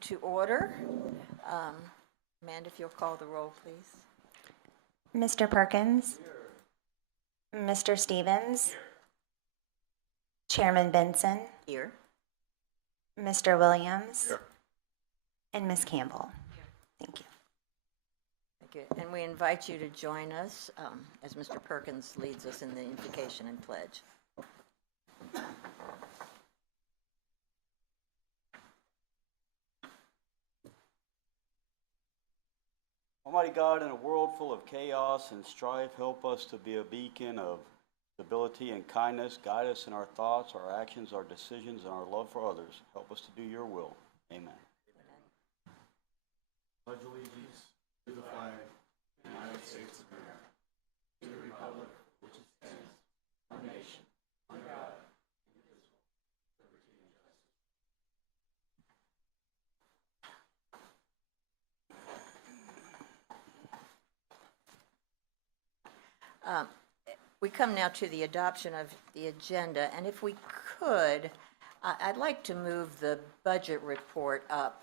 To order. Amanda, if you'll call the roll, please. Mr. Perkins. Here. Mr. Stevens. Here. Chairman Benson. Here. Mr. Williams. Here. And Ms. Campbell. Here. Thank you. Thank you. And we invite you to join us as Mr. Perkins leads us in the invocation and pledge. Almighty God, in a world full of chaos and strife, help us to be a beacon of stability and kindness. Guide us in our thoughts, our actions, our decisions, and our love for others. Help us to do your will. Amen. Pledge allegiance to the flag of the United States of America, to the republic which stands, one nation, under God, indivisible, with liberty and justice. We come now to the adoption of the agenda, and if we could, I'd like to move the budget report up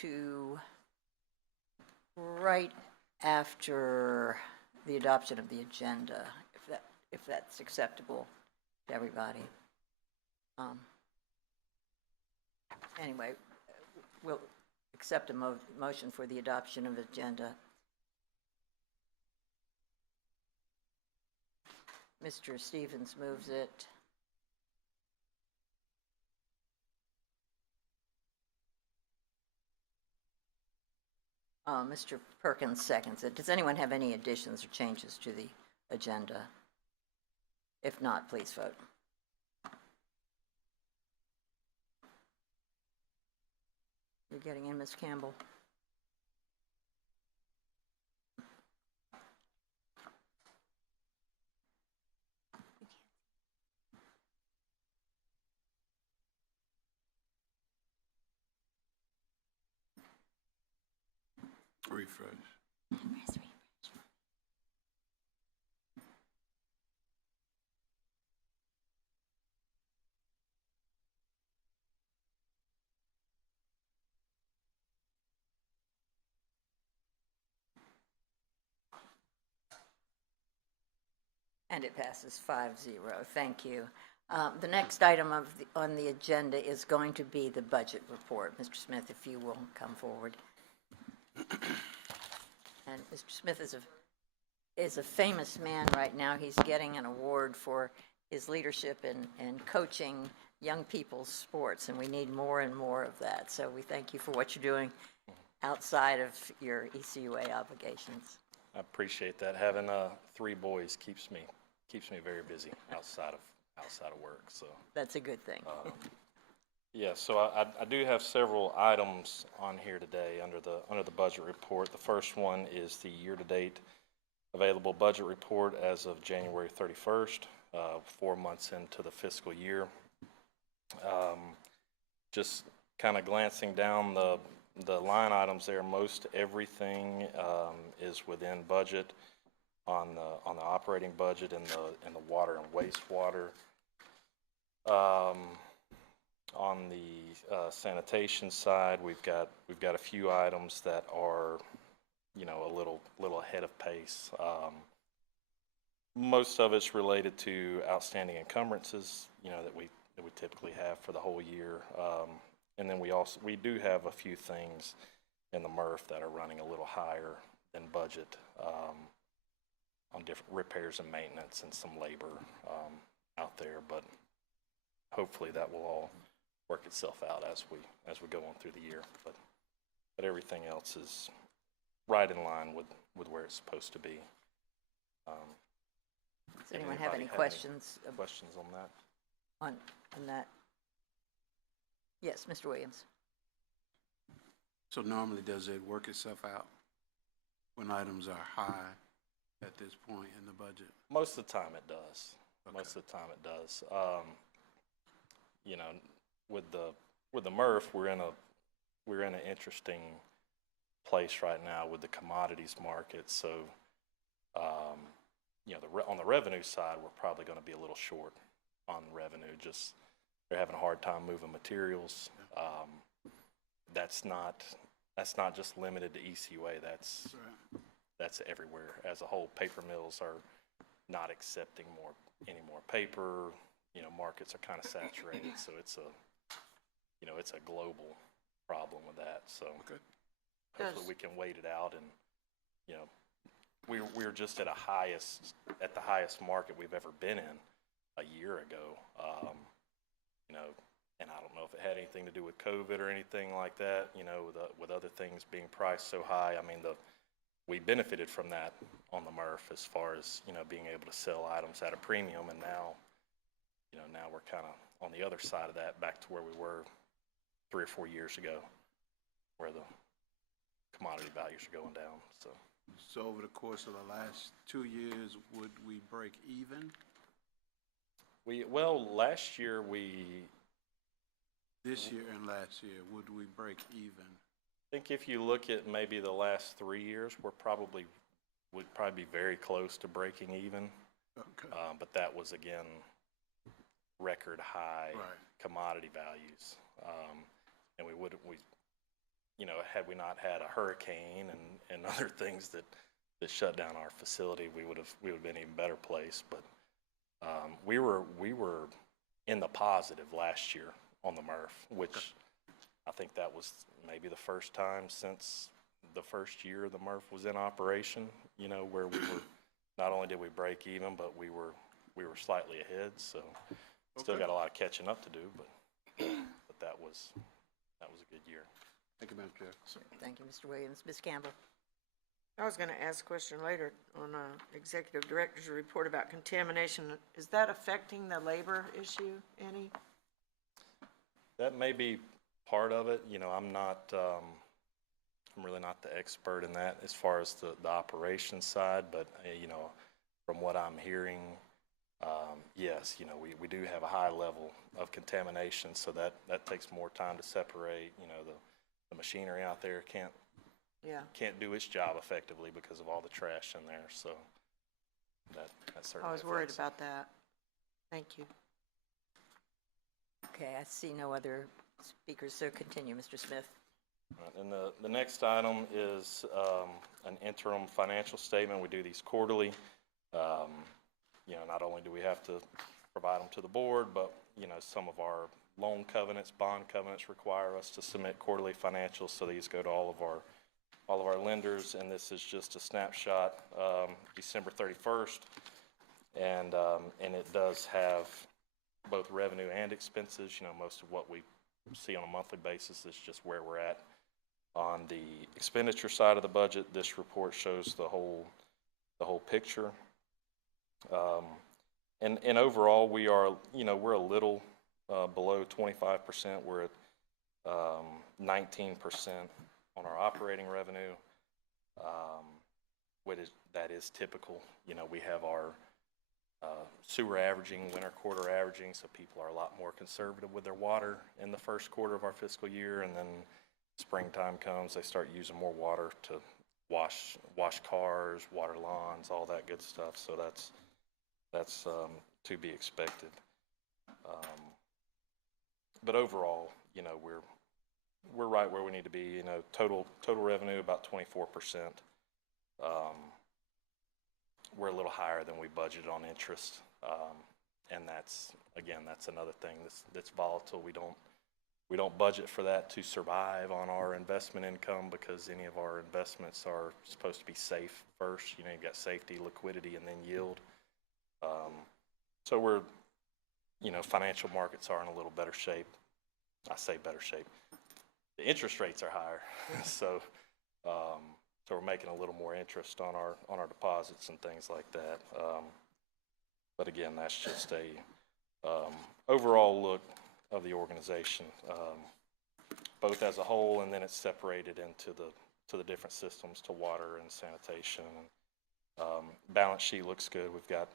to right after the adoption of the agenda, if that's acceptable to everybody. Anyway, we'll accept a motion for the adoption of the agenda. Mr. Stevens moves it. Mr. Perkins seconds it. Does anyone have any additions or changes to the agenda? If not, please vote. You're getting in, Ms. Campbell? Refresh. And it passes 5-0. Thank you. The next item on the agenda is going to be the budget report. Mr. Smith, if you will come forward. And Mr. Smith is a famous man right now. He's getting an award for his leadership in coaching young people's sports, and we need more and more of that. So we thank you for what you're doing outside of your ECUA obligations. I appreciate that. Having 3 boys keeps me very busy outside of work. So that's a good thing. Yeah, so I do have several items on here today under the budget report. The first one is the year-to-date available budget report as of January 31st, 4 months into the fiscal year. Just kind of glancing down the line items there, most everything is within budget on the operating budget and the water and wastewater. On the sanitation side, we've got a few items that are, a little ahead of pace. Most of it's related to outstanding encumbrances, that we typically have for the whole year. And then we do have a few things in the MRF that are running a little higher than budget on different repairs and maintenance and some labor out there, but hopefully that will all work itself out as we go on through the year. But everything else is right in line with where it's supposed to be. Does anyone have any questions? Questions on that? On that? Yes, Mr. Williams. So normally does it work itself out when items are high at this point in the budget? Most of the time it does. Okay. Most of the time it does. With the MRF, we're in an interesting place right now with the commodities market. So, on the revenue side, we're probably going to be a little short on revenue. Just they're having a hard time moving materials. that's not just limited to ECUA. That's everywhere as a whole. Paper mills are not accepting any more paper. You know, markets are kind of saturated, so it's a global problem with that. So hopefully we can wait it out, and you know, we're just at the highest market we've ever been in a year ago. You know, and I don't know if it had anything to do with COVID or anything like that. You know, with other things being priced so high. I mean, we benefited from that on the MRF as far as, you know, being able to sell items at a premium, and now we're kind of on the other side of that, back to where we were 3 or 4 years ago, where the commodity values are going down. So over the course of the last 2 years, would we break even? Last year This year and last year, would we break even? I think if you look at maybe the last 3 years, would probably be very close to breaking even. Okay. But that was, again, record high commodity values. And had we not had a hurricane and other things that shut down our facility, we would have been in an even better place. But we were in the positive last year on the MRF, which I think that was maybe the first time since the first year the MRF was in operation, you know, where we were, not only did we break even, but we were slightly ahead. So still got a lot of catching up to do, but that was a good year. Thank you, Madam Chair. Thank you, Mr. Williams. Ms. Campbell? I was going to ask a question later on Executive Director's report about contamination. Is that affecting the labor issue any? That may be part of it. You know, I'm really not the expert in that as far as the operations side, but you know, from what I'm hearing, yes, you know, we do have a high level of contamination, so that takes more time to separate. You know, the machinery out there can't do its job effectively because of all the trash in there. So that certainly I was worried affects. about that. Thank you. Okay, I see no other speakers, so continue, Mr. Smith. Right, and the next item is an interim financial statement. We do these quarterly. You know, not only do we have to provide them to the board, but you know, some of our loan covenants, bond covenants require us to submit quarterly financials. So these go to all of our lenders, and this is just a snapshot, December 31st, and it does have both revenue and expenses. You know, most of what we see on a monthly basis is just where we're at. On the expenditure side of the budget, this report shows the whole picture. And overall, we're a little below 25%. We're at 19% on our operating revenue. That is typical. You know, we have our sewer averaging, winter quarter averaging, so people are a lot more conservative with their water in the first quarter of our fiscal year, and then springtime comes, they start using more water to wash cars, water lawns, all that good stuff. So that's to be expected. But overall, you know, we're right where we need to be. You know, total revenue about 24%. We're a little higher than we budgeted on interest, and that's another thing that's volatile. We don't budget for that to survive on our investment income, because any of our investments are supposed to be safe first. You know, you've got safety, liquidity, and then yield. So we're, you know, financial markets are in a little better shape. I say better shape. The interest rates are higher, so we're making a little more interest on our deposits and things like that. But again, that's just a overall look of the organization, both as a whole, and then it's separated into the different systems, to water and sanitation. Balance sheet looks good. We've got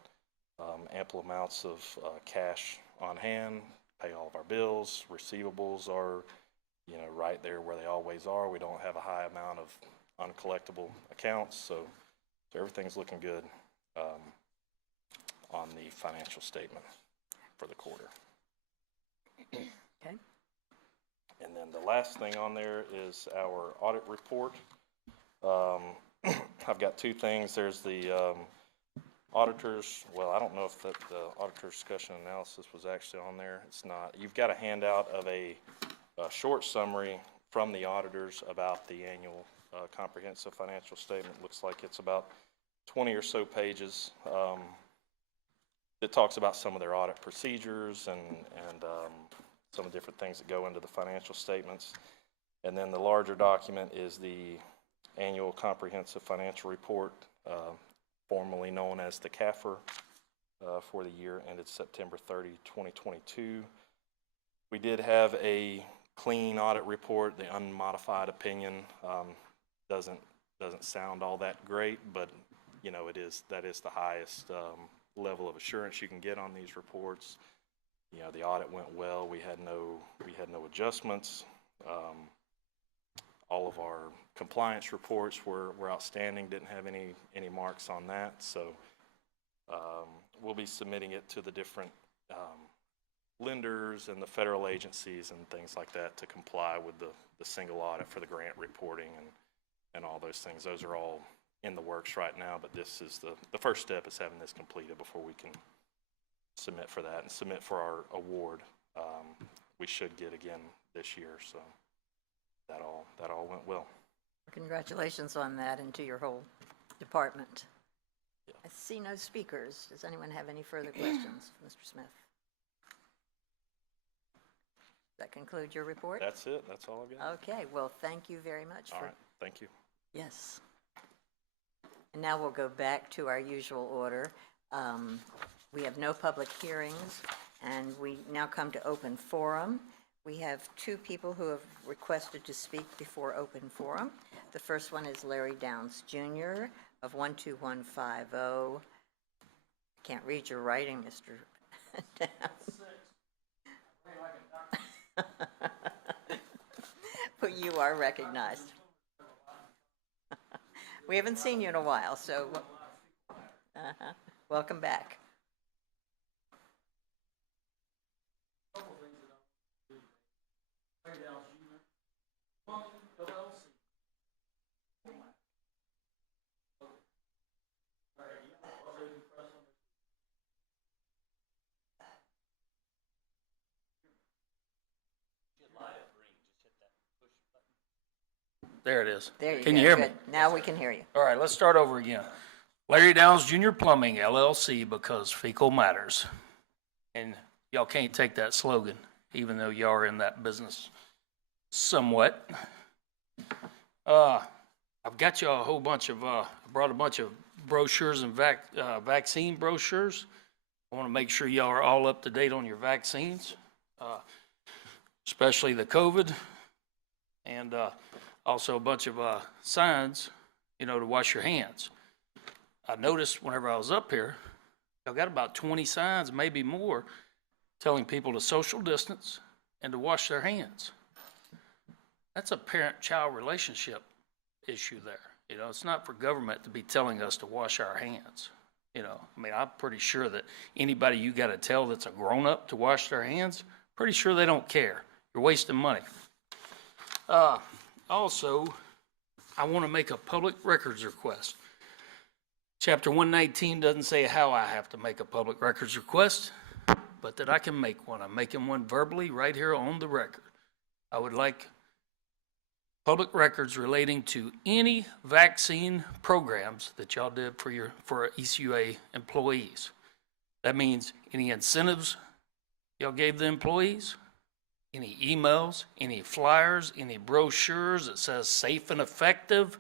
ample amounts of cash on hand, pay all of our bills. Receivables are, you know, right there where they always are. We don't have a high amount of uncollectible accounts, so everything's looking good on the financial statement for the quarter. Okay. And then then the last thing on there is our audit report. I've got two things. There's the auditors, well, I don't know if the auditor's discussion analysis was actually on there. It's not. You've got a handout of a short summary from the auditors about the annual comprehensive financial statement. Looks like it's about 20 or so pages. It talks about some of their audit procedures and some of the different things that go into the financial statements. And then the larger document is the annual comprehensive financial report, formerly known as the CAFR, for the year ended September 30, 2022. We did have a clean audit report. The unmodified opinion doesn't sound all that great, but you know, that is the highest level of assurance you can get on these reports. You know, the audit went well. We had no adjustments. All of our compliance reports were outstanding. Didn't have any marks on that. So we'll be submitting it to the different lenders and the federal agencies and things like that to comply with the single audit for the grant reporting and all those things. Those are all in the works right now, but this is the first step is having this completed before we can submit for that and submit for our award. We should get again this year, so that all went well. Congratulations on that and to your whole department. Yeah. I see no speakers. Does anyone have any further questions, Mr. Smith? Does that conclude your report? That's it. That's all I've got. Okay, well, thank you very much. All right. Thank you. Yes. And now we'll go back to our usual order. We have no public hearings, and we now come to open forum. We have two people who have requested to speak before open forum. The first one is Larry Downs Jr. of 12150. Can't read your writing, Mr. Downs. But you are recognized. We haven't seen you in a while, so welcome back. There it is. There you go. Can you hear me? Good. Now we can hear you. All right, let's start over again. Larry Downs Jr. Plumbing, LLC, because fecal matters. And y'all can't take that slogan, even though y'all are in that business somewhat. I've got y'all a whole bunch of, I brought a bunch of brochures and vaccine brochures. I want to make sure y'all are all up to date on your vaccines, especially the COVID. And also a bunch of signs, to wash your hands. I noticed whenever I was up here, I got about 20 signs, maybe more, telling people to social distance and to wash their hands. That's a parent-child relationship issue there. It's not for government to be telling us to wash our hands. I'm pretty sure that anybody you got to tell that's a grown-up to wash their hands, pretty sure they don't care. You're wasting money. Also, I want to make a public records request. Chapter 119 doesn't say how I have to make a public records request, but that I can make one. I'm making one verbally right here on the record. I would like public records relating to any vaccine programs that y'all did for ECUA employees. That means any incentives y'all gave the employees, any emails, any flyers, any brochures that says safe and effective,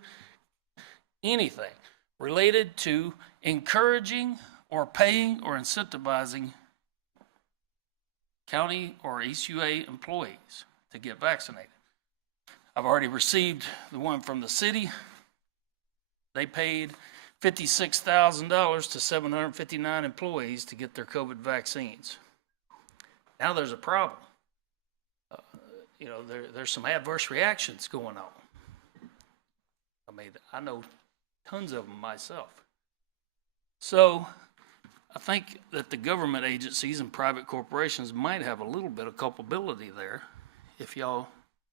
anything related to encouraging or paying or incentivizing county or ECUA employees to get vaccinated. I've already received the one from the city. They paid $56,000 to 759 employees to get their COVID vaccines. Now there's a problem. There's some adverse reactions going on. I know tons of them myself. So I think that the government agencies and private corporations might have a little bit of culpability there if y'all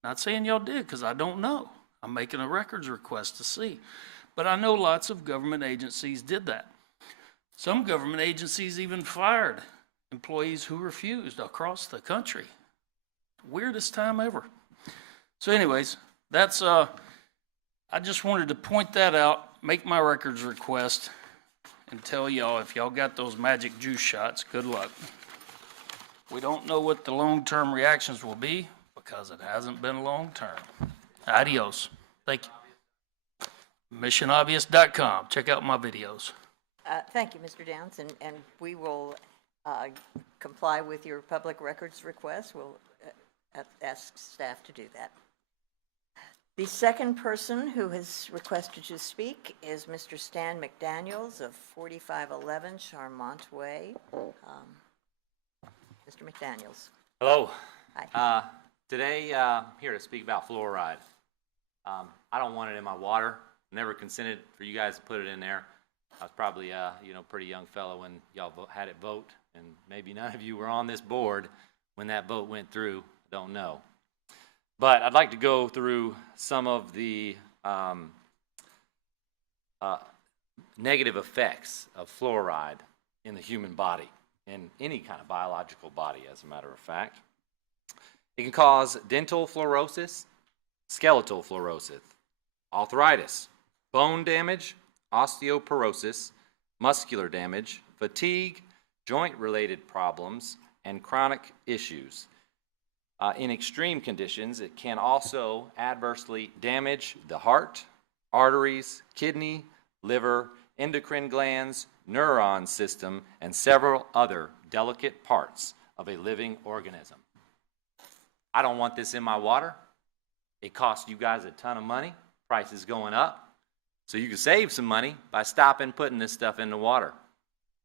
Not saying y'all did, because I don't know. I'm making a records request to see. But I know lots of government agencies did that. Some government agencies even fired employees who refused across the country. Weirdest time ever. So anyways, that's, I just wanted to point that out, make my records request, and tell y'all if y'all got those magic juice shots, good luck. We don't know what the long-term reactions will be because it hasn't been long-term. Adios. Thank you. MissionObvious.com. Check out my videos. Thank you, Mr. Downs, and we will comply with your public records request. We'll ask staff to do that. The second person who has requested to speak is Mr. Stan McDaniels of 4511 Charmont Way. Mr. McDaniels. Hello. Hi. Today, I'm here to speak about fluoride. I don't want it in my water. Never consented for you guys to put it in there. I was probably a pretty young fellow when y'all had it vote, and maybe none of you were on this board when that vote went through. Don't know. But I'd like to go through some of the negative effects of fluoride in the human body, in any kind of biological body, as a matter of fact. It can cause dental fluorosis, skeletal fluorosis, arthritis, bone damage, osteoporosis, muscular damage, fatigue, joint-related problems, and chronic issues. In extreme conditions, it can also adversely damage the heart, arteries, kidney, liver, endocrine glands, neuron system, and several other delicate parts of a living organism. I don't want this in my water. It costs you guys a ton of money. Price is going up. So you can save some money by stopping putting this stuff in the water.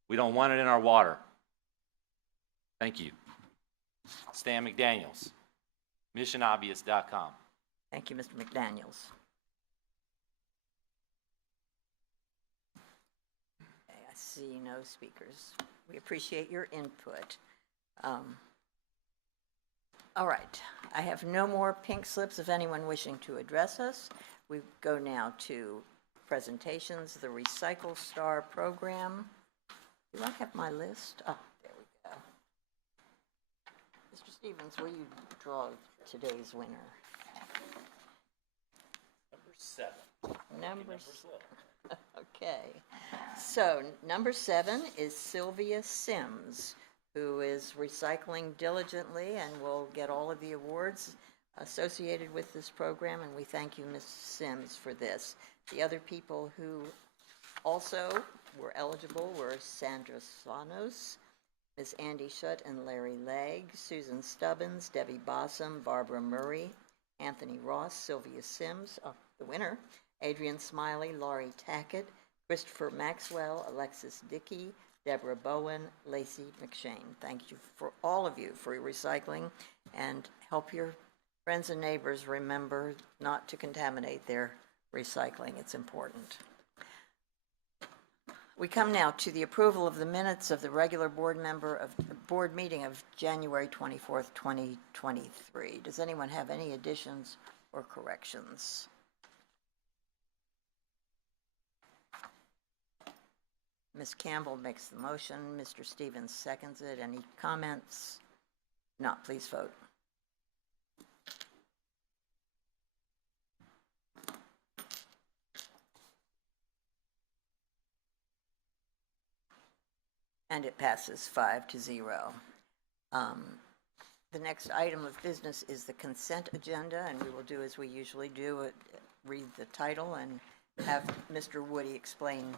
We don't want it in our water. Thank you. Stan McDaniels, MissionObvious.com. Thank you, Mr. McDaniels. Okay, I see no speakers. We appreciate your input. All right, I have no more pink slips of anyone wishing to address us. We go now to presentations, the Recycle Star program. Do I have my list? Oh, there we go. Mr. Stevens, will you draw today's winner? Number 7. Number 7. Okay. So number 7 is Sylvia Sims, who is recycling diligently and will get all of the awards associated with this program, and we thank you, Ms. Sims, for this. The other people who also were eligible were Sandra Slanos, Ms. Andy Schutt and Larry Legg, Susan Stubbins, Debbie Bossum, Barbara Murray, Anthony Ross, Sylvia Sims, the winner, Adrian Smiley, Laurie Tackett, Christopher Maxwell, Alexis Dickey, Deborah Bowen, Lacey McShane. Thank you for all of you for your recycling, and help your friends and neighbors remember not to contaminate their recycling. It's important. We come now to the approval of the minutes of the regular board meeting of January 24th, 2023. Does anyone have any additions or corrections? Ms. Campbell makes the motion. Mr. Stevens seconds it. Any comments? Not, please vote. And it passes 5-0. The next item of business is the consent agenda, and we will do as we usually do, read the title and have Mr. Woody explain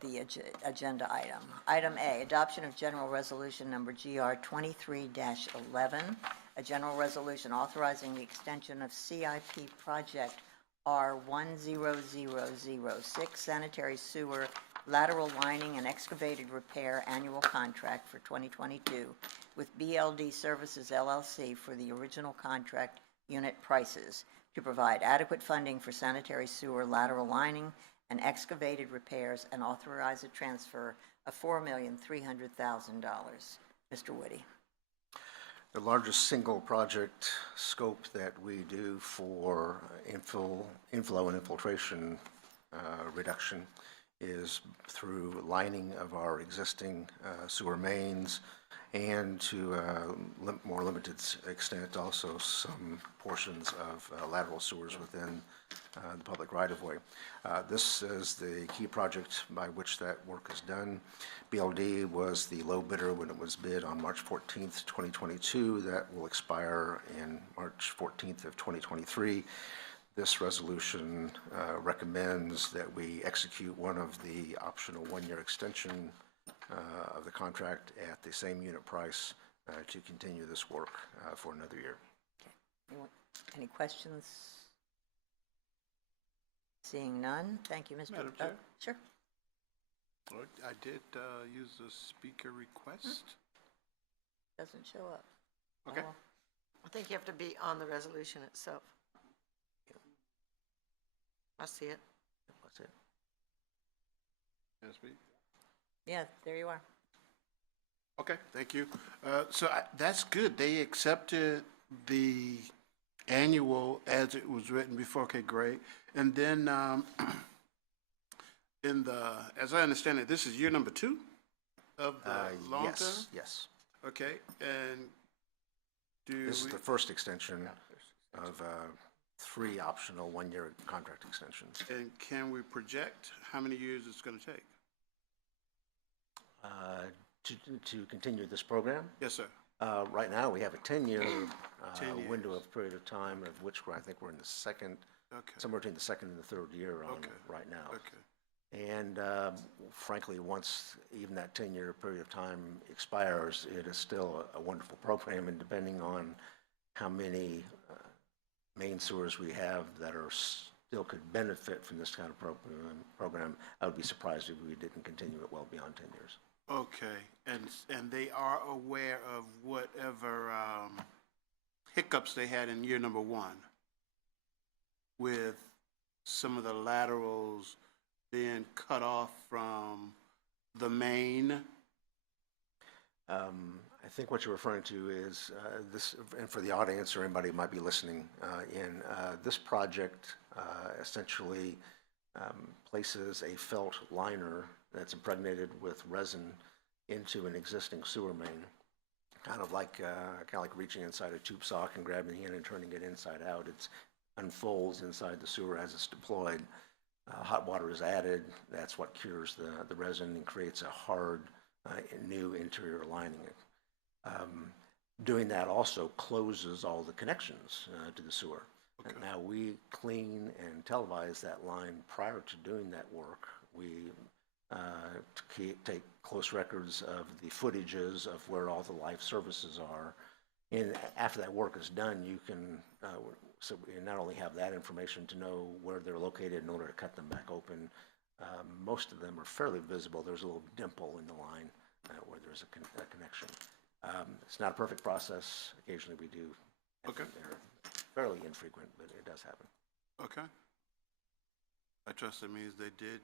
the agenda item. Item A, adoption of general resolution number GR 23-11, a general resolution authorizing the extension of CIP project R10006 sanitary sewer lateral lining and excavated repair annual contract for 2022 with BLD Services LLC for the original contract unit prices to provide adequate funding for sanitary sewer lateral lining and excavated repairs, and authorize a transfer of $4,300,000. Mr. Woody. the largest single project scope that we do for inflow and infiltration reduction is through lining of our existing sewer mains, and to more limited extent also some portions of lateral sewers within the public right-of-way. This is the key project by which that work is done. BLD was the low bidder when it was bid on March 14th, 2022. That will expire in March 14th of 2023. This resolution recommends that we execute one of the optional one-year extension of the contract at the same unit price to continue this work for another year. Any questions? Seeing none, thank you, Mr. Madam Chair? Sure. I did use the speaker request. Doesn't show up. Okay. Oh, I think you have to be on the resolution itself. I see it. That's it. Yes, please. yeah, there you are. Okay, thank you. That's good. They accepted the annual as it was written before. Okay, great. And then as I understand it, this is year number 2 of the long term? Yes. Okay, and This is the first extension of 3 optional one-year contract extensions. and can we project how many years it's going to take? To continue this program, Yes, sir. right now we have a 10-year 10 window years. of period of time, of which I think we're in the second, Okay. somewhere between the second and the third year on Okay. right now. Okay. And frankly, once even that 10-year period of time expires, it is still a wonderful program, and depending on how many main sewers we have that are still could benefit from this kind of program, I would be surprised if we didn't continue it well beyond 10 years. Okay, and they are aware of whatever hiccups they had in year number 1 with some of the laterals being cut off from the main. I think what you're referring to is this, and for the audience or anybody who might be listening in, this project essentially places a felt liner that's impregnated with resin into an existing sewer main, kind of like reaching inside a tube sock and grabbing it and turning it inside out. It unfolds inside the sewer as it's deployed. Hot water is added. That's what cures the resin and creates a hard new interior lining. Doing that also closes all the connections to the sewer. Okay. Now, we clean and televise that line prior to doing that work. We take close records of the footages of where all the live services are. And after that work is done, you can so we not only have that information to know where they're located in order to cut them back open. Most of them are fairly visible. There's a little dimple in the line where there's a connection. It's not a perfect process. Occasionally we do. Okay. They're fairly infrequent, but it does happen. Okay. I trust that means they did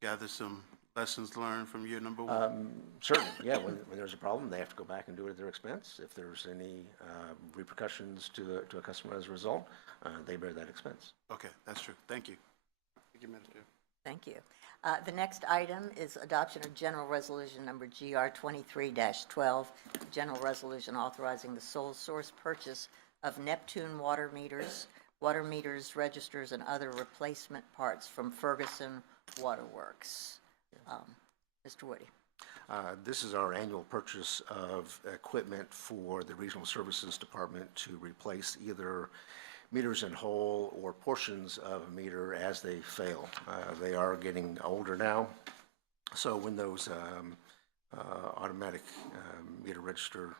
gather some lessons learned from year number 1. Certainly, yeah. When there's a problem, they have to go back and do it at their expense. If there's any repercussions to a customer as a result, they bear that expense. Okay, that's true. Thank you. Thank you, Madam Chair. Thank you. The next item is adoption of General Resolution Number GR 23-12, General Resolution authorizing the sole source purchase of Neptune water meters, registers, and other replacement parts from Ferguson Waterworks. Mr. Woody. This is our annual purchase of equipment for the Regional Services Department to replace either meters in whole or portions of a meter as they fail. They are getting older now, so when those automatic meter register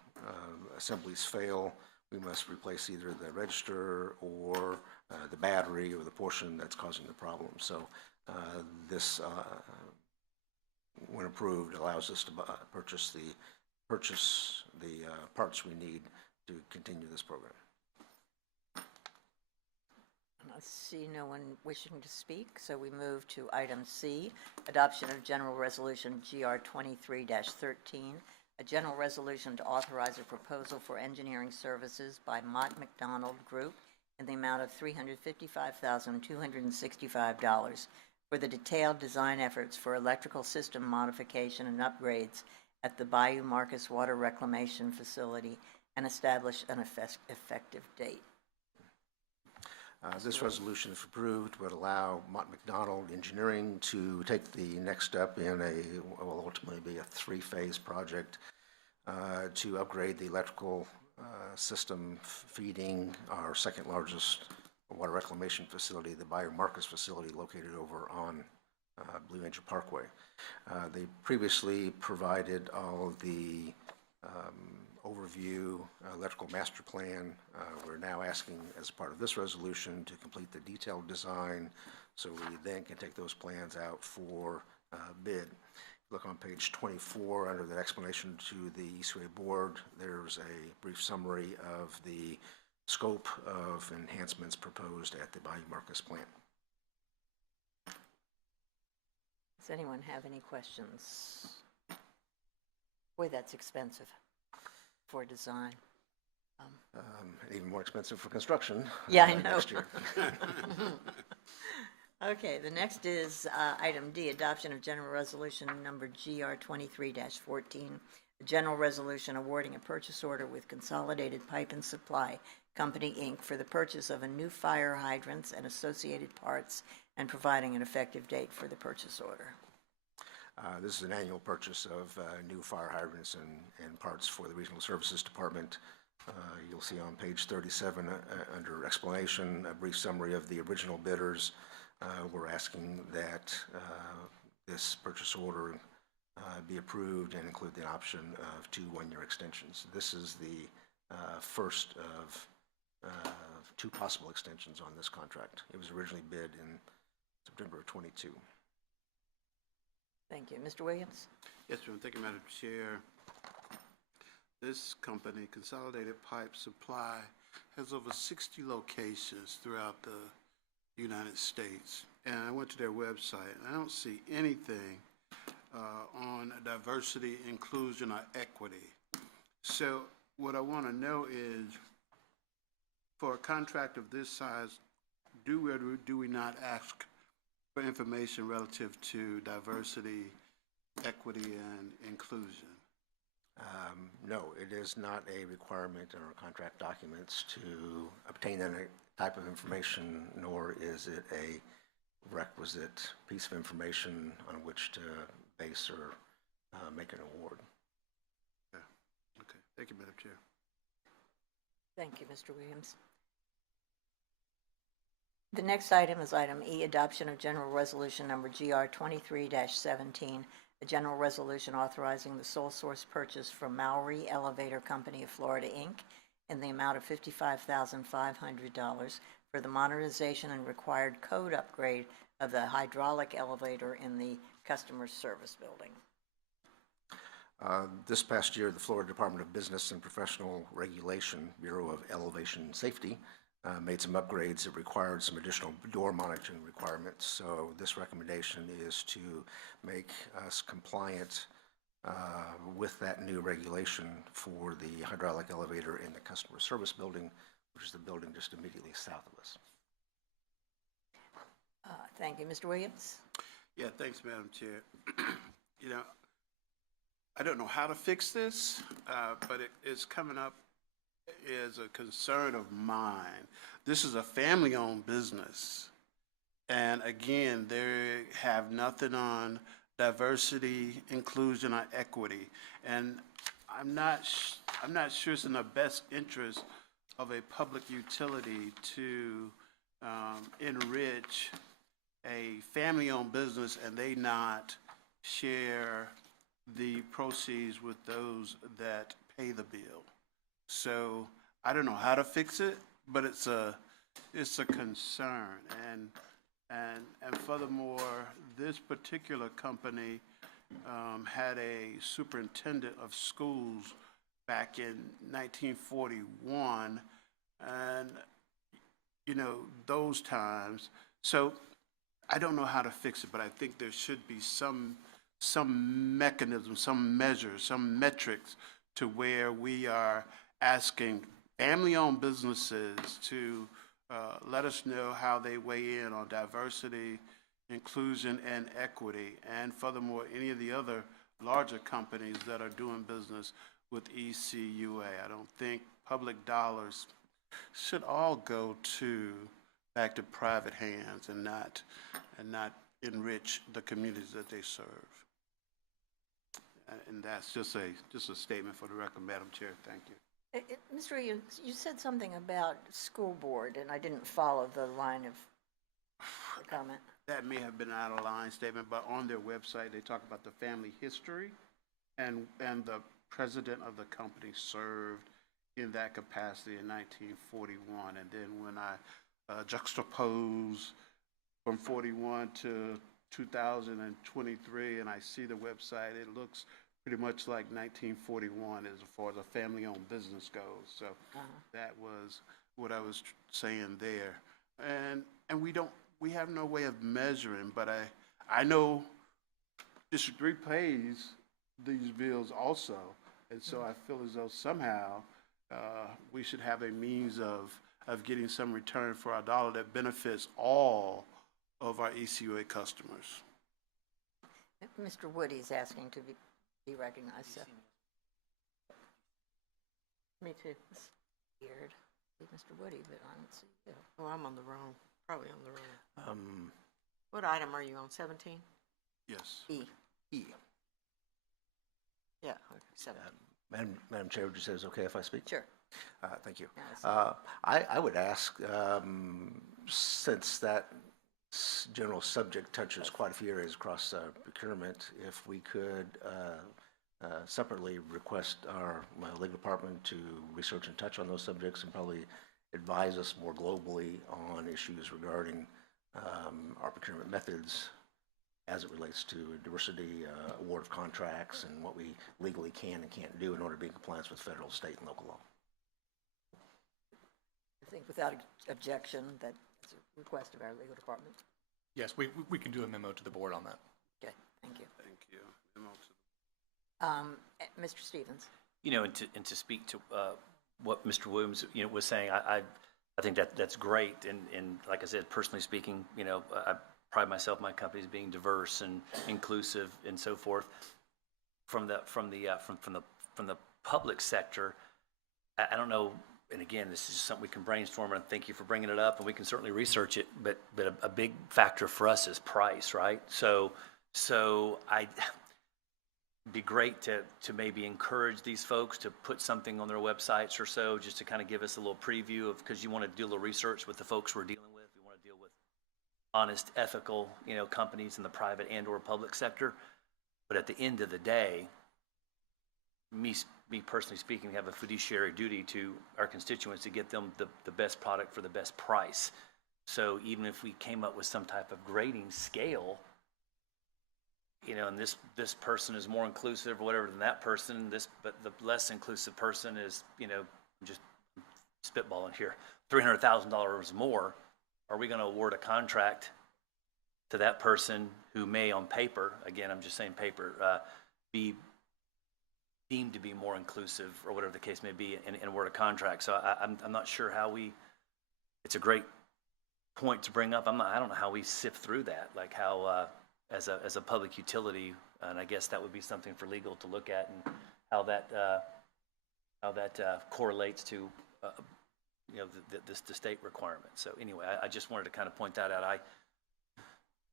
assemblies fail, we must replace either the register or the battery or the portion that's causing the problem. So this, when approved, allows us to purchase the parts we need to continue this program. I see no one wishing to speak, so we move to item C, adoption of General Resolution GR 23-13, a general resolution to authorize a proposal for engineering services by Mott McDonald Group in the amount of $355,265 for the detailed design efforts for electrical system modification and upgrades at the Bayou Marcus Water Reclamation Facility and establish an effective date. This resolution, if approved, would allow Mott McDonald Engineering to take the next step in what will ultimately be a three-phase project to upgrade the electrical system feeding our second largest water reclamation facility, the Bayou Marcus facility located over on Blue Angel Parkway. They previously provided all of the overview electrical master plan. We're now asking, as part of this resolution, to complete the detailed design so we then can take those plans out for bid. Look on page 24 under the explanation to the ECUA board. There's a brief summary of the scope of enhancements proposed at the Bayou Marcus plant. Does anyone have any questions? Boy, that's expensive for design. Even more expensive for construction. Yeah, I know. Next year. Okay, the next is item D, adoption of general resolution number GR 23-14, a general resolution awarding a purchase order with Consolidated Pipe and Supply Company, Inc. for the purchase of a new fire hydrants and associated parts and providing an effective date for the purchase order. This is an annual purchase of new fire hydrants and parts for the Regional Services Department. You'll see on page 37 under explanation, a brief summary of the original bidders. We're asking that this purchase order be approved and include the option of 2 one-year extensions. This is the first of 2 possible extensions on this contract. It was originally bid in September of 22. Thank you. Mr. Williams? Yes, ma'am. Thank you, Madam Chair. This company, Consolidated Pipe Supply, has over 60 locations throughout the United States. And I went to their website, and I don't see anything on diversity, inclusion, or equity. So what I want to know is, for a contract of this size, do or do we not ask for information relative to diversity, equity, and inclusion? No, it is not a requirement in our contract documents to obtain any type of information, nor is it a requisite piece of information on which to base or make an award. Okay. Thank you, Madam Chair. Thank you, Mr. Williams. The next item is item E, adoption of general resolution number GR 23-17, a general resolution authorizing the sole source purchase from Maury Elevator Company of Florida, Inc. in the amount of $55,500 for the modernization and required code upgrade of the hydraulic elevator in the customer service building. This past year, the Florida Department of Business and Professional Regulation, Bureau of Elevation Safety, made some upgrades that required some additional door monitoring requirements. So this recommendation is to make us compliant with that new regulation for the hydraulic elevator in the customer service building, which is the building just immediately south of us. Thank you. Mr. Williams? Yeah, thanks, Madam Chair. You know, I don't know how to fix this, but it's coming up as a concern of mine. This is a family-owned business, and again, they have nothing on diversity, inclusion, or equity, and I'm not sure it's in the best interest of a public utility to enrich a family-owned business and they not share the proceeds with those that pay the bill. So I don't know how to fix it, but it's a concern. And furthermore, this particular company had a superintendent of schools back in 1941, and you know, those times. So I don't know how to fix it, but I think there should be some some mechanism, some measures, some metrics to where we are asking family-owned businesses to let us know how they weigh in on diversity, inclusion, and equity. And furthermore, any of the other larger companies that are doing business with ECUA. I don't think public dollars should all go back to private hands and not enrich the communities that they serve. And that's just a statement for the record, Madam Chair. Thank you. Mr. Williams, you said something about school board, and I didn't follow the line of the comment. That may have been an out-of-line statement, but on their website, they talk about the family history, and the president of the company served in that capacity in 1941. And then when I juxtapose from 41 to 2023, and I see the website, it looks pretty much like 1941 as far as a family-owned business goes. So that was what I was saying there. And we have no way of measuring, but I know District 3 pays these bills also. And so I feel as though somehow we should have a means of getting some return for our dollar that benefits all of our ECUA customers. Mr. Woody is asking to be recognized, so. Me too. Weird. See Mr. Woody, but I don't see you. Oh, I'm on the wrong, probably on the wrong. What item are you on, 17? Yes. E. E. Yeah, okay, 17. Madam Chair, would you say it's okay if I speak? Sure. Thank you. Yeah, I would ask, since that general subject touches quite a few areas across procurement, if we could separately request our legal department to research and touch on those subjects and probably advise us more globally on issues regarding our procurement methods as it relates to diversity, award of contracts, and what we legally can and can't do in order to be in compliance with federal, state, and local law. I think without objection, that's a request of our legal department. Yes, we can do a memo to the board on that. Okay, thank you. Thank you. Mr. Stevens? You know, and to speak to what Mr. Williams, was saying, I think that's great. And like I said, personally speaking, I pride myself, my company, as being diverse and inclusive and so forth. From the public sector, I don't know. And again, this is something we can brainstorm, and thank you for bringing it up, and we can certainly research it. But a big factor for us is price, right? So I'd be great to maybe encourage these folks to put something on their websites or so, just to kind of give us a little preview of, because you want to do a little research with the folks we're dealing with. We want to deal with honest, ethical, companies in the private and or public sector. But at the end of the day, me personally speaking, we have a fiduciary duty to our constituents to get them the best product for the best price. So even if we came up with some type of grading scale, and this person is more inclusive or whatever than that person, but the less inclusive person is, just spitballing here, $300,000 more, are we going to award a contract to that person who may on paper, again, I'm just saying paper, be deemed to be more inclusive or whatever the case may be and award a contract? So I'm not sure how it's a great point to bring up. I don't know how we sift through that, like how, as a public utility, and I guess that would be something for legal to look at, and how that correlates to the state requirement. So anyway, I just wanted to kind of point that out.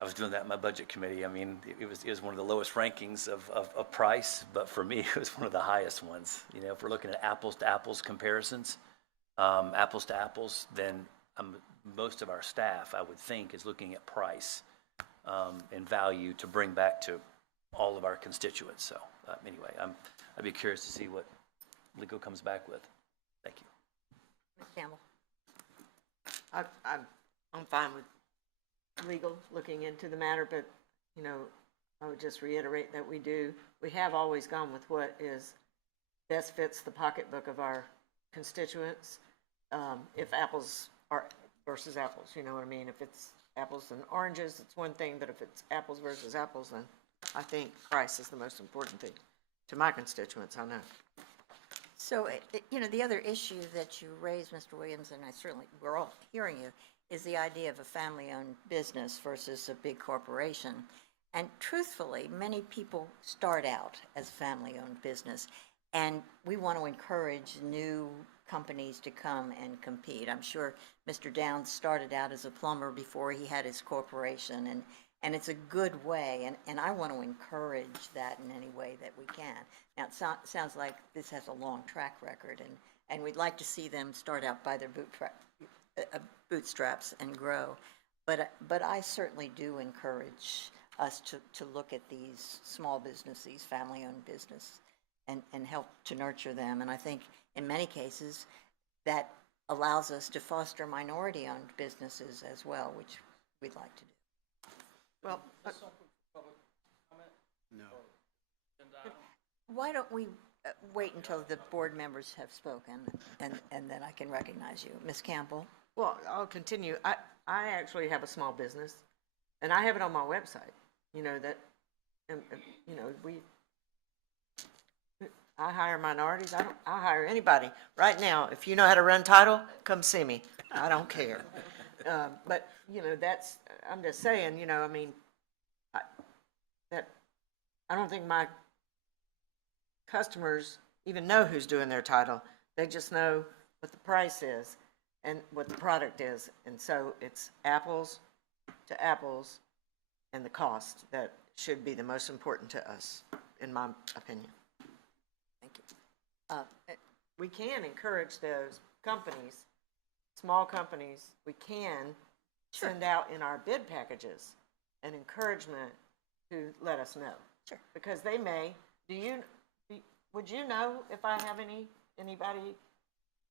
I was doing that in my budget committee. I mean, it was one of the lowest rankings of price, but for me, it was one of the highest ones. If we're looking at apples to apples comparisons, then most of our staff, I would think, is looking at price and value to bring back to all of our constituents. So anyway, I'd be curious to see what legal comes back with. Thank you. Ms. Campbell? I'm fine with legal looking into the matter, but, I would just reiterate that we have always gone with what is best fits the pocketbook of our constituents. If apples are versus apples, you know what I mean? If it's apples and oranges, it's one thing, but if it's apples versus apples, then I think price is the most important thing to my constituents, I know. So, the other issue that you raised, Mr. Williams, and we're all hearing you, is the idea of a family-owned business versus a big corporation. And truthfully, many people start out as family-owned business, and we want to encourage new companies to come and compete. I'm sure Mr. Downs started out as a plumber before he had his corporation, and it's a good way, and I want to encourage that in any way that we can. Now, it sounds like this has a long track record, and we'd like to see them start out by their bootstraps and grow. But I certainly do encourage us to look at these small business, these family-owned business, and help to nurture them. And I think in many cases that allows us to foster minority-owned businesses as well, which we'd like to do. Well, No. Why don't we wait until the board members have spoken, and then I can recognize you. Ms. Campbell? well, I'll continue. I actually have a small business, and I have it on my website, I hire minorities. I hire anybody. Right now, if you know how to run title, come see me. I don't care. But, I'm just saying, I don't think my customers even know who's doing their title. They just know what the price is and what the product is. And so it's apples to apples and the cost that should be the most important to us, in my opinion. Thank you. We can encourage those companies, small companies, we can send out in our bid packages an encouragement to let us know. Sure. Because they may, would you know if I have anybody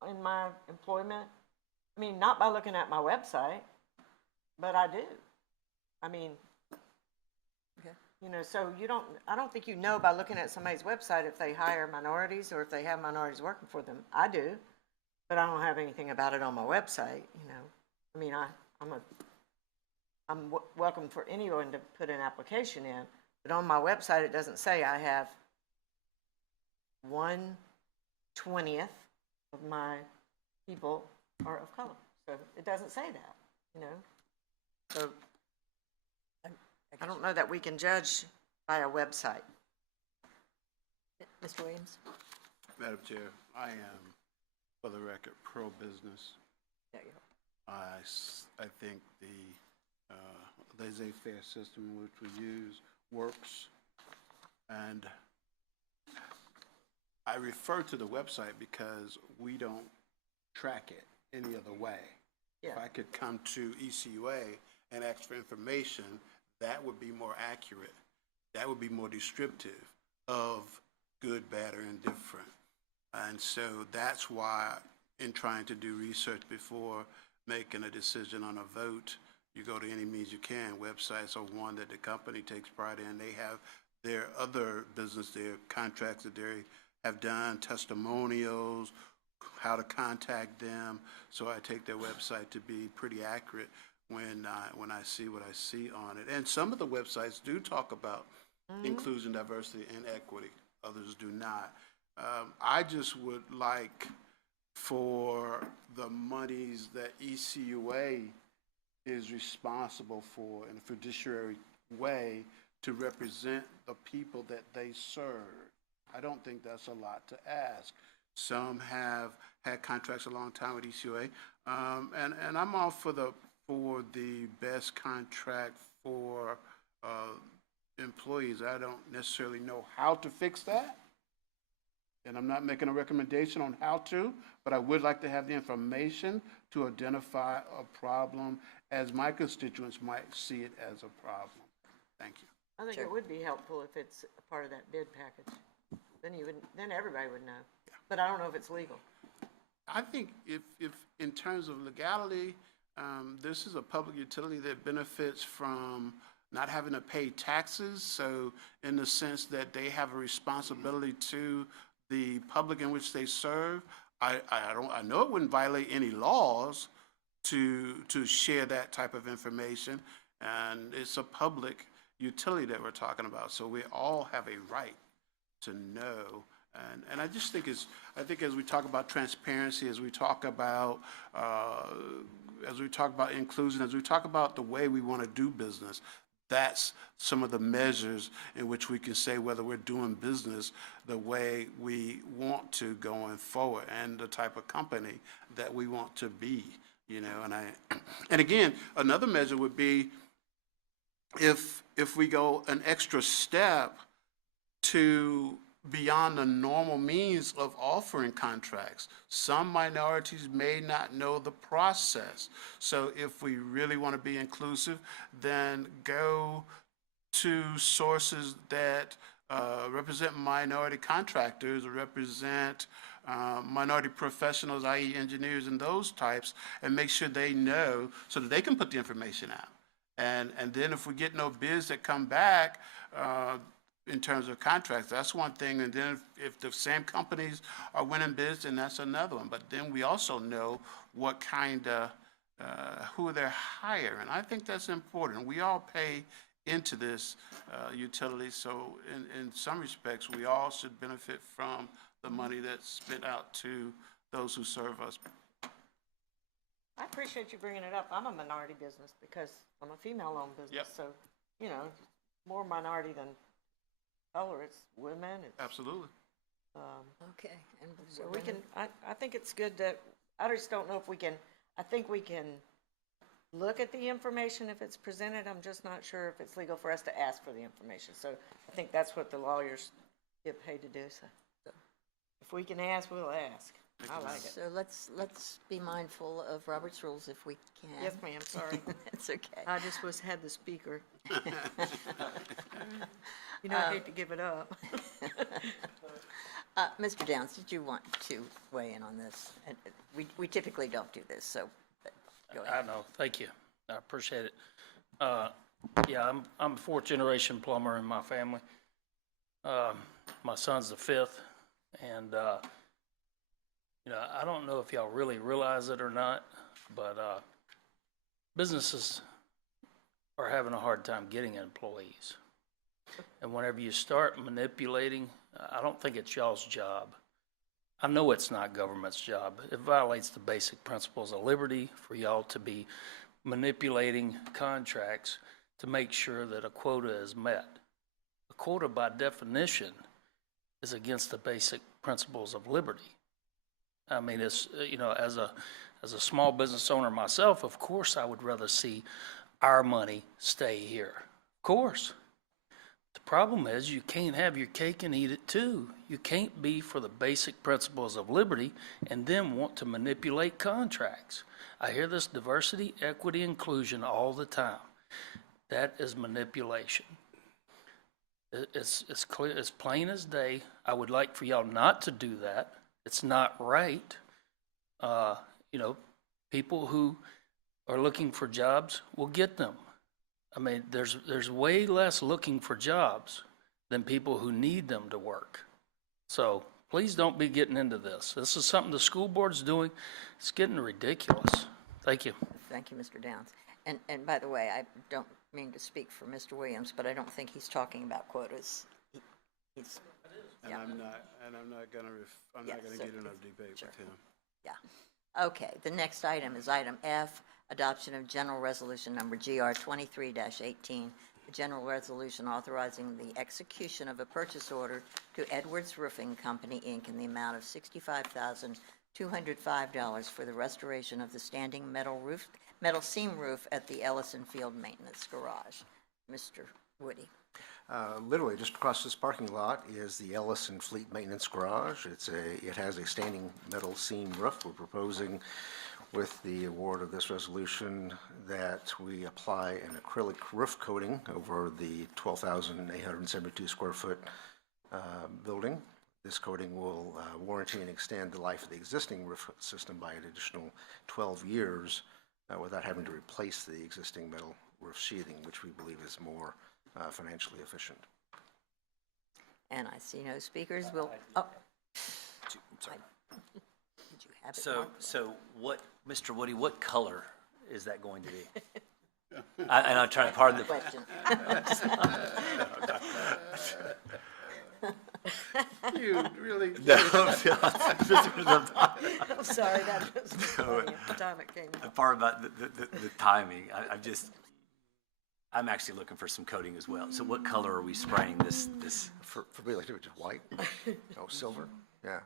in my employment? I mean, not by looking at my website, but I do. I mean, Okay. so I don't think you know by looking at somebody's website if they hire minorities or if they have minorities working for them. I do, but I don't have anything about it on my website, I mean, I'm welcome for anyone to put an application in, but on my website, it doesn't say I have 1/20 of my people are of color. So it doesn't say that, So I don't know that we can judge by a website. Mr. Williams? Madam Chair, I am, for the record, pro-business. There you go. I think the laissez-faire system which we use works. And I refer to the website because we don't track it any other way. Yeah. If I could come to ECUA and ask for information, that would be more accurate. That would be more descriptive of good, bad, or indifferent. And so that's why, in trying to do research before making a decision on a vote, you go to any means you can. Websites are one that the company takes pride in. They have their other business, their contracts that they have done, testimonials, how to contact them. So I take their website to be pretty accurate when I see what I see on it. And some of the websites do talk about inclusion, diversity, and equity. Others do not. I just would like for the monies that ECUA is responsible for in a fiduciary way to represent the people that they serve. I don't think that's a lot to ask. Some have had contracts a long time with ECUA, and I'm all for the best contract for employees. I don't necessarily know how to fix that, and I'm not making a recommendation on how to, but I would like to have the information to identify a problem as my constituents might see it as a problem. Thank you. I think it would be helpful if it's a part of that bid package. Then everybody would know. But I don't know if it's legal. I think if in terms of legality, this is a public utility that benefits from not having to pay taxes. So in the sense that they have a responsibility to the public in which they serve, I know it wouldn't violate any laws to share that type of information, and it's a public utility that we're talking about. So we all have a right to know. And I just think I think as we talk about transparency, as we talk about inclusion, as we talk about the way we want to do business, that's some of the measures in which we can say whether we're doing business the way we want to going forward and the type of company that we want to be, you know. And again, another measure would be if we go an extra step to beyond the normal means of offering contracts. Some minorities may not know the process. So if we really want to be inclusive, then go to sources that represent minority contractors, or represent minority professionals, i.e. engineers and those types, and make sure they know so that they can put the information out. And then if we get no bids that come back, in terms of contracts, that's one thing. And then if the same companies are winning bids, then that's another one. But then we also know what kind of, who they're hiring. I think that's important. We all pay into this utility, so in some respects, we all should benefit from the money that's spent out to those who serve us. I appreciate you bringing it up. I'm a minority business because I'm a female-owned business. Yep. So, you know, more minority than color. It's women. It's, Absolutely. Okay. And so we can, I think it's good that, I just don't know if we can, I think we can look at the information if it's presented. I'm just not sure if it's legal for us to ask for the information. So I think that's what the lawyers get paid to do. So if we can ask, we'll ask. I like it. So let's be mindful of Robert's rules if we can. Yes, ma'am, sorry. It's okay. I just had the speaker. You know, I hate to give it up. Mr. Downs, did you want to weigh in on this? And we typically don't do this, so but go ahead. I know, thank you. I appreciate it. Yeah, I'm a fourth generation plumber in my family. My son's the fifth, and you know, I don't know if y'all really realize it or not, but businesses are having a hard time getting employees. And whenever you start manipulating, I don't think it's y'all's job. I know it's not government's job. It violates the basic principles of liberty for y'all to be manipulating contracts to make sure that a quota is met. A quota, by definition, is against the basic principles of liberty. I mean, it's, you know, as a small business owner myself, of course I would rather see our money stay here. Of course. The problem is you can't have your cake and eat it too. You can't be for the basic principles of liberty and then want to manipulate contracts. I hear this diversity, equity, inclusion all the time. That is manipulation. It's clear, it's plain as day. I would like for y'all not to do that. It's not right. You know, people who are looking for jobs will get them. I mean, there's way less looking for jobs than people who need them to work. So please don't be getting into this. This is something the school board's doing. It's getting ridiculous. Thank you. Thank you, Mr. Downs. And by the way, I don't mean to speak for Mr. Williams, but I don't think he's talking about quotas. He's And yeah. I'm not gonna get in a debate with him. Yeah. Okay, the next item is item F, adoption of general resolution number GR 23-18, a general resolution authorizing the execution of a purchase order to Edwards Roofing Company, Inc. in the amount of $65,205 for the restoration of the standing metal seam roof at the Ellison Field Maintenance Garage. Mr. Woody. Literally, just across this parking lot is the Ellison Fleet Maintenance Garage. It has a standing metal seam roof. We're proposing with the award of this resolution that we apply an acrylic roof coating over the 12,872 square foot building. This coating will warranty and extend the life of the existing roof system by an additional 12 years without having to replace the existing metal roof sheathing, which we believe is more financially efficient. And I see no speakers. Will, oh. Did you have it? So what, Mr. Woody, what color is that going to be? And I'm trying to pardon the, Question. You really? I'm sorry, that was funny at the time it came the out. part about the timing, I'm actually looking for some coating as well. So what color are we spraying this For me, like, just white, oh, silver, yeah.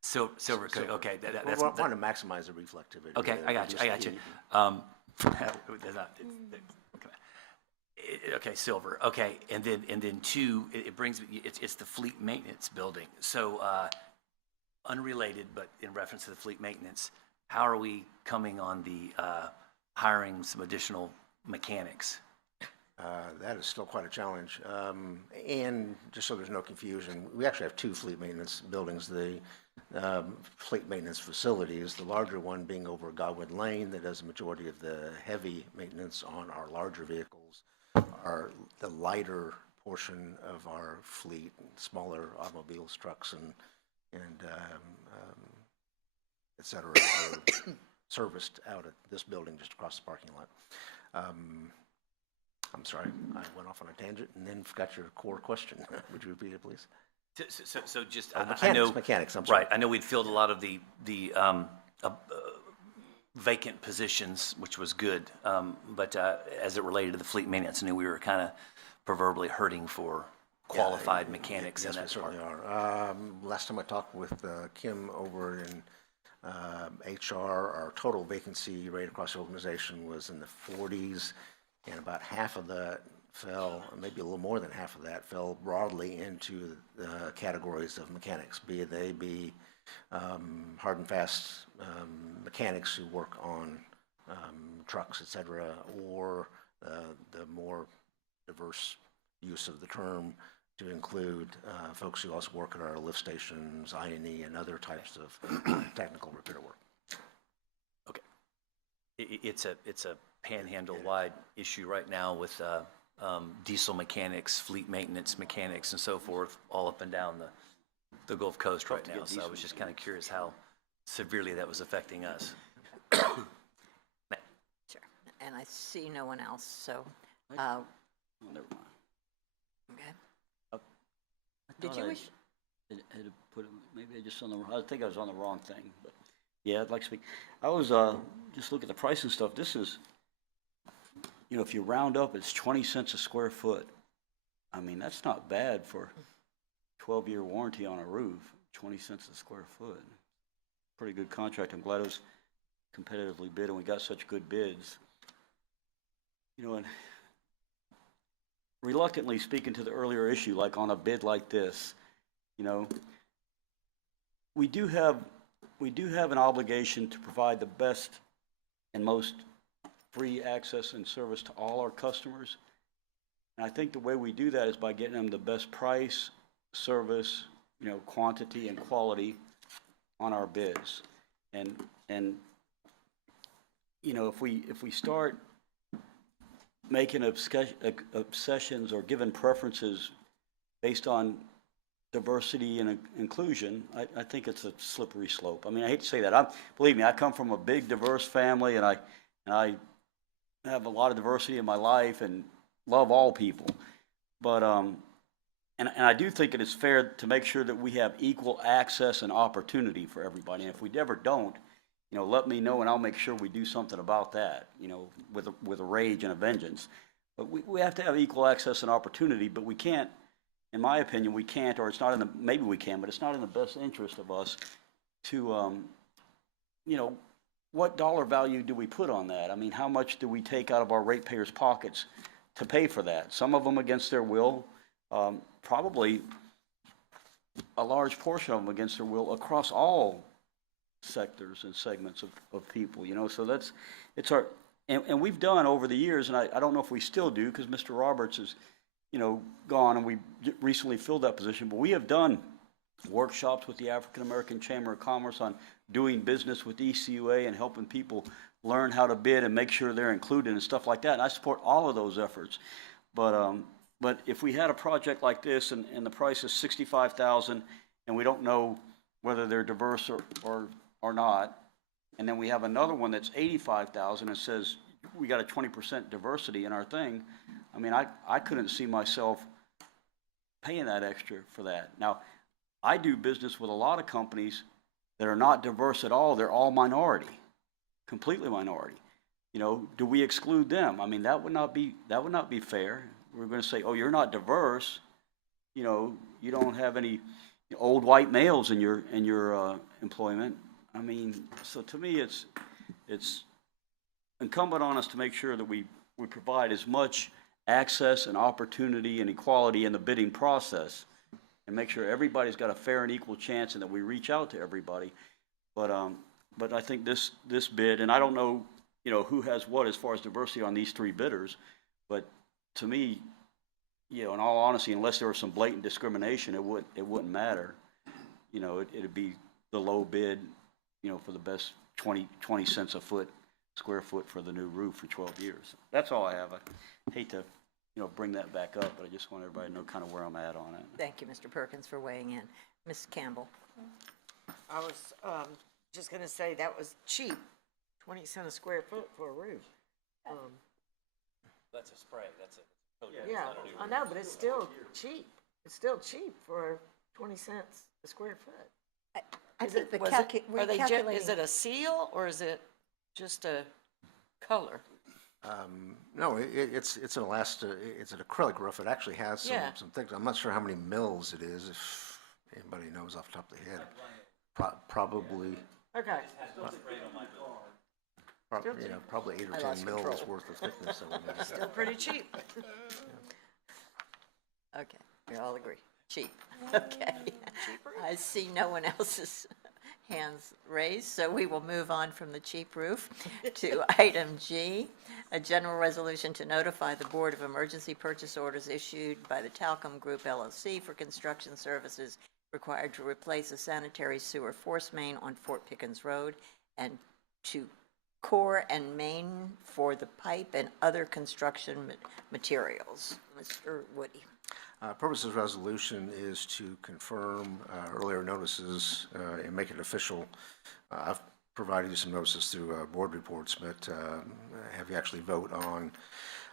silver coat? Okay, We that's, want to maximize the reflectivity. okay, I got you, I got you. There's not- Okay, silver, okay, and then two, it brings, it's the fleet maintenance building. So, unrelated, but in reference to the fleet maintenance, how are we coming on the, hiring some additional mechanics? That is still quite a challenge. And just so there's no confusion, we actually have two fleet maintenance buildings. The fleet maintenance facilities, the larger one being over Godwin Lane that does the majority of the heavy maintenance on our larger vehicles. The lighter portion of our fleet, smaller automobiles, trucks, and et cetera, are serviced out at this building just across the parking lot. I'm sorry, I went off on a tangent and then forgot your core question. Would you repeat it, please? So just, Oh, I know. mechanics, I'm sorry. Right, I know we'd filled a lot of the vacant positions, which was good. But as it related to the fleet maintenance, I knew we were kind of proverbially hurting for qualified mechanics in Yes, we that part. certainly are. Last time I talked with Kim over in HR, our total vacancy rate across the organization was in the 40s, and about half of that fell, maybe a little more than half of that, fell broadly into the categories of mechanics, be they be hard and fast mechanics who work on trucks, et cetera, or the more diverse use of the term to include folks who also work at our lift stations, I&E, and other types of technical repair work. Okay. It's a panhandle-wide issue right now with diesel mechanics, fleet maintenance mechanics, and so forth, all up and down the Gulf Coast right now. So I was just kind of curious how severely that was affecting us. Sure. And I see no one else, so, Oh, never mind. okay. Did you wish? Had to put it, maybe I just on the, I think I was on the wrong thing, but, yeah, I'd like to speak. I was, just looking at the price and stuff, this is, you know, if you round up, it's 20 cents a square foot. I mean, that's not bad for 12-year warranty on a roof, 20 cents a square foot. Pretty good contract. I'm glad it was competitively bid and we got such good bids. You know, and reluctantly speaking to the earlier issue, like on a bid like this, you know, we do have an obligation to provide the best and most free access and service to all our customers. And I think the way we do that is by getting them the best price, service, you know, quantity and quality on our bids. And you know, if we start making obsessions or giving preferences based on diversity and inclusion, I think it's a slippery slope. I mean, I hate to say that. Believe me, I come from a big, diverse family, and I have a lot of diversity in my life and love all people. But and I do think it is fair to make sure that we have equal access and opportunity for everybody. And if we ever don't, you know, let me know and I'll make sure we do something about that, you know, with a rage and a vengeance. But we have to have equal access and opportunity, but we can't, in my opinion, we can't, or it's not in the, maybe we can, but it's not in the best interest of us to, you know, what dollar value do we put on that? I mean, how much do we take out of our ratepayers' pockets to pay for that? Some of them against their will, probably a large portion of them against their will across all sectors and segments of people, you know, so it's our, and we've done over the years, and I don't know if we still do, because Mr. Roberts is, you know, gone, and we recently filled that position, but we have done workshops with the African American Chamber of Commerce on doing business with ECUA and helping people learn how to bid and make sure they're included and stuff like that, and I support all of those efforts. But if we had a project like this and the price is $65,000 and we don't know whether they're diverse or not, and then we have another one that's $85,000 and says we got a 20% diversity in our thing. I mean, I couldn't see myself paying that extra for that. Now, I do business with a lot of companies that are not diverse at all. They're all minority, completely minority. You know, do we exclude them? I mean, that would not be fair. We're going to say, oh, you're not diverse. You know, you don't have any old white males in your employment. I mean, so to me, it's incumbent on us to make sure that we provide as much access and opportunity and equality in the bidding process, and make sure everybody's got a fair and equal chance, and that we reach out to everybody. But I think this bid, and I don't know, you know, who has what as far as diversity on these three bidders, but to me, you know, in all honesty, unless there was some blatant discrimination, it wouldn't matter. You know, it'd be the low bid, you know, for the best 20 cents a square foot for the new roof for 12 years. That's all I have. I hate to, you know, bring that back up, but I just want everybody to know kind of where I'm at on it. Thank you, Mr. Perkins, for weighing in. Ms. Campbell? I was just going to say that was cheap, 20 cents a square foot for a roof. That's a spray, that's a. Yeah, I know, but it's still cheap. It's still cheap for 20 cents a square foot. I Is think it- the was it- we're are they calculating. is it a seal or is it just a color? No, it's an it's an acrylic roof. It actually has some things. I'm not sure how many mils it is, if anybody knows off the top of the head. Probably, Okay. probably 8 or I 10 lost mils control. worth of thickness. That we need. Still pretty cheap. Okay, we all agree. Cheap. Okay. I see no one else's hands raised, so we will move on from the cheap roof to item G, a general resolution to notify the Board of Emergency Purchase Orders issued by the Talcum Group LLC for construction services required to replace a sanitary sewer force main on Fort Pickens Road, and to core and main for the pipe and other construction materials. Mr. Woody. Purpose of the resolution is to confirm earlier notices and make it official. I've provided you some notices through board reports, but have you actually vote on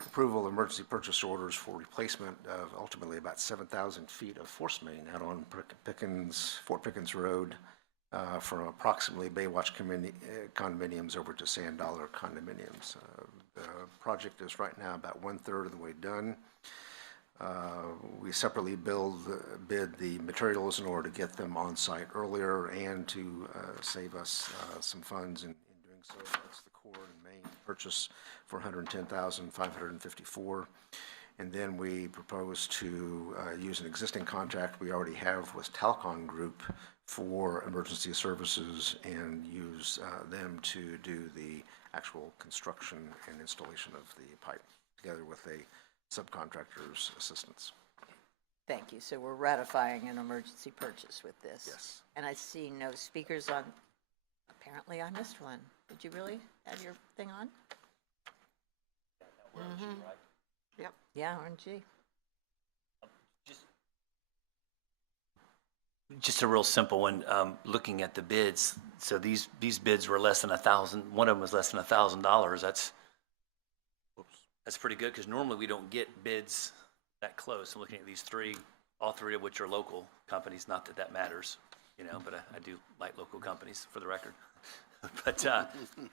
approval of emergency purchase orders for replacement of ultimately about 7,000 feet of force main out on Fort Pickens Road from approximately Baywatch condominiums over to Sand Dollar condominiums. The project is right now about 1/3 of the way done. We separately bid the materials in order to get them on site earlier and to save us some funds in doing so. That's the core and main purchase for $110,554. And then we propose to use an existing contract we already have with Talcon Group for emergency services and use them to do the actual construction and installation of the pipe together with a subcontractor's assistance. Thank you. So we're ratifying an emergency purchase with this. Yes. And I see no speakers on. Apparently I missed one. Did you really have your thing on? Yep. Yeah, RNG. Just a real simple one, looking at the bids. So these bids were less than $1,000. One of them was less than $1,000. That's pretty good, because normally we don't get bids that close. I'm looking at these three, all three of which are local companies. Not that that matters, you know, but I do like local companies, for the record.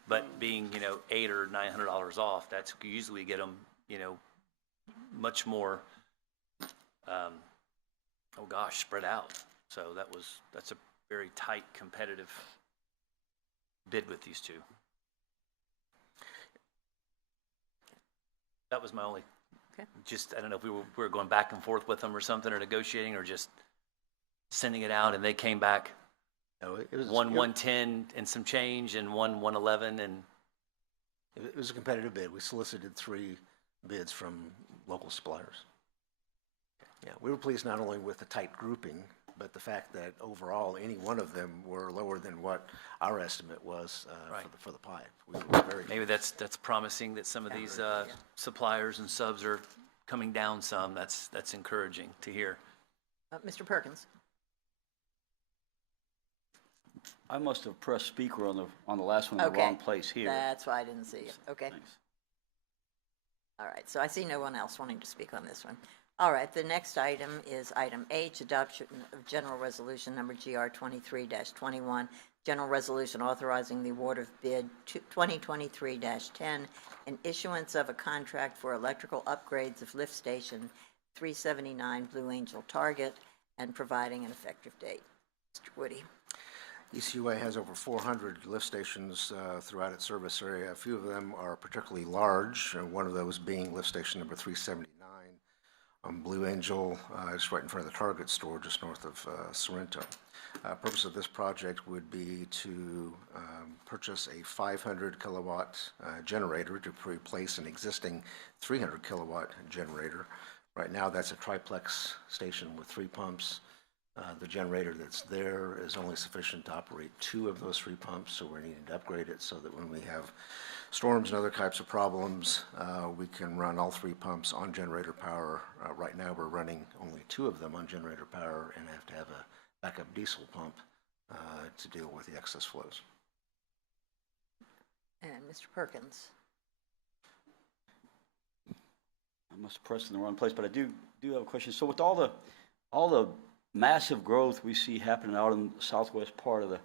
But being, you know, $800 or $900 off, that's usually we get them, you know, much more, spread out. So that's a very tight, competitive bid with these two. That was my only, Okay. just, I don't know if we were going back and forth with them or something, or negotiating, or just sending it out, and they came back No, it was 110 and some change, and 111, and It was a competitive bid. We solicited 3 bids from local suppliers. Yeah, we were pleased not only with the tight grouping, but the fact that overall, any one of them were lower than what our estimate was Right. for the pipe. We were very. maybe that's promising that some of these suppliers and subs are coming down some. That's encouraging to hear. Mr. Perkins. I must have pressed speaker on the last one in the Okay. wrong place here. That's why I didn't see you. Okay. Thanks. All right, so I see no one else wanting to speak on this one. All right, the next item is item H, adoption of general resolution number GR 23-21, general resolution authorizing the award of bid 2023-10 and issuance of a contract for electrical upgrades of lift station 379 Blue Angel Target and providing an effective date. Mr. Woody. ECUA has over 400 lift stations throughout its service area. A few of them are particularly large, one of those being lift station number 379 on Blue Angel, just right in front of the Target store just north of Sorrento. Purpose of this project would be to purchase a 500 kilowatt generator to replace an existing 300 kilowatt generator. Right now that's a triplex station with 3 pumps. The generator that's there is only sufficient to operate 2 of those 3 pumps, so we're needing to upgrade it so that when we have storms and other types of problems, we can run all 3 pumps on generator power. Right now we're running only 2 of them on generator power and have to have a backup diesel pump to deal with the excess flows. And Mr. Perkins. I must have pressed in the wrong place, but I do have a question. So with all the massive growth we see happening out in the southwest part of the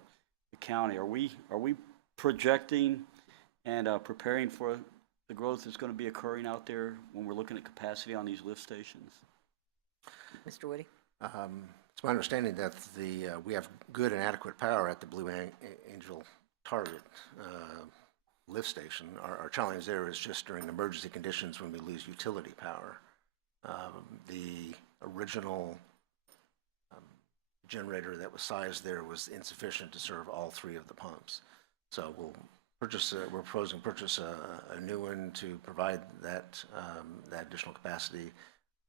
county, are we projecting and preparing for the growth that's going to be occurring out there when we're looking at capacity on these lift stations? Mr. Woody. It's my understanding that we have good and adequate power at the Blue Angel Target lift station. Our challenge there is just during emergency conditions when we lose utility power. The original generator that was sized there was insufficient to serve all 3 of the pumps. So we're proposing to purchase a new one to provide that additional capacity,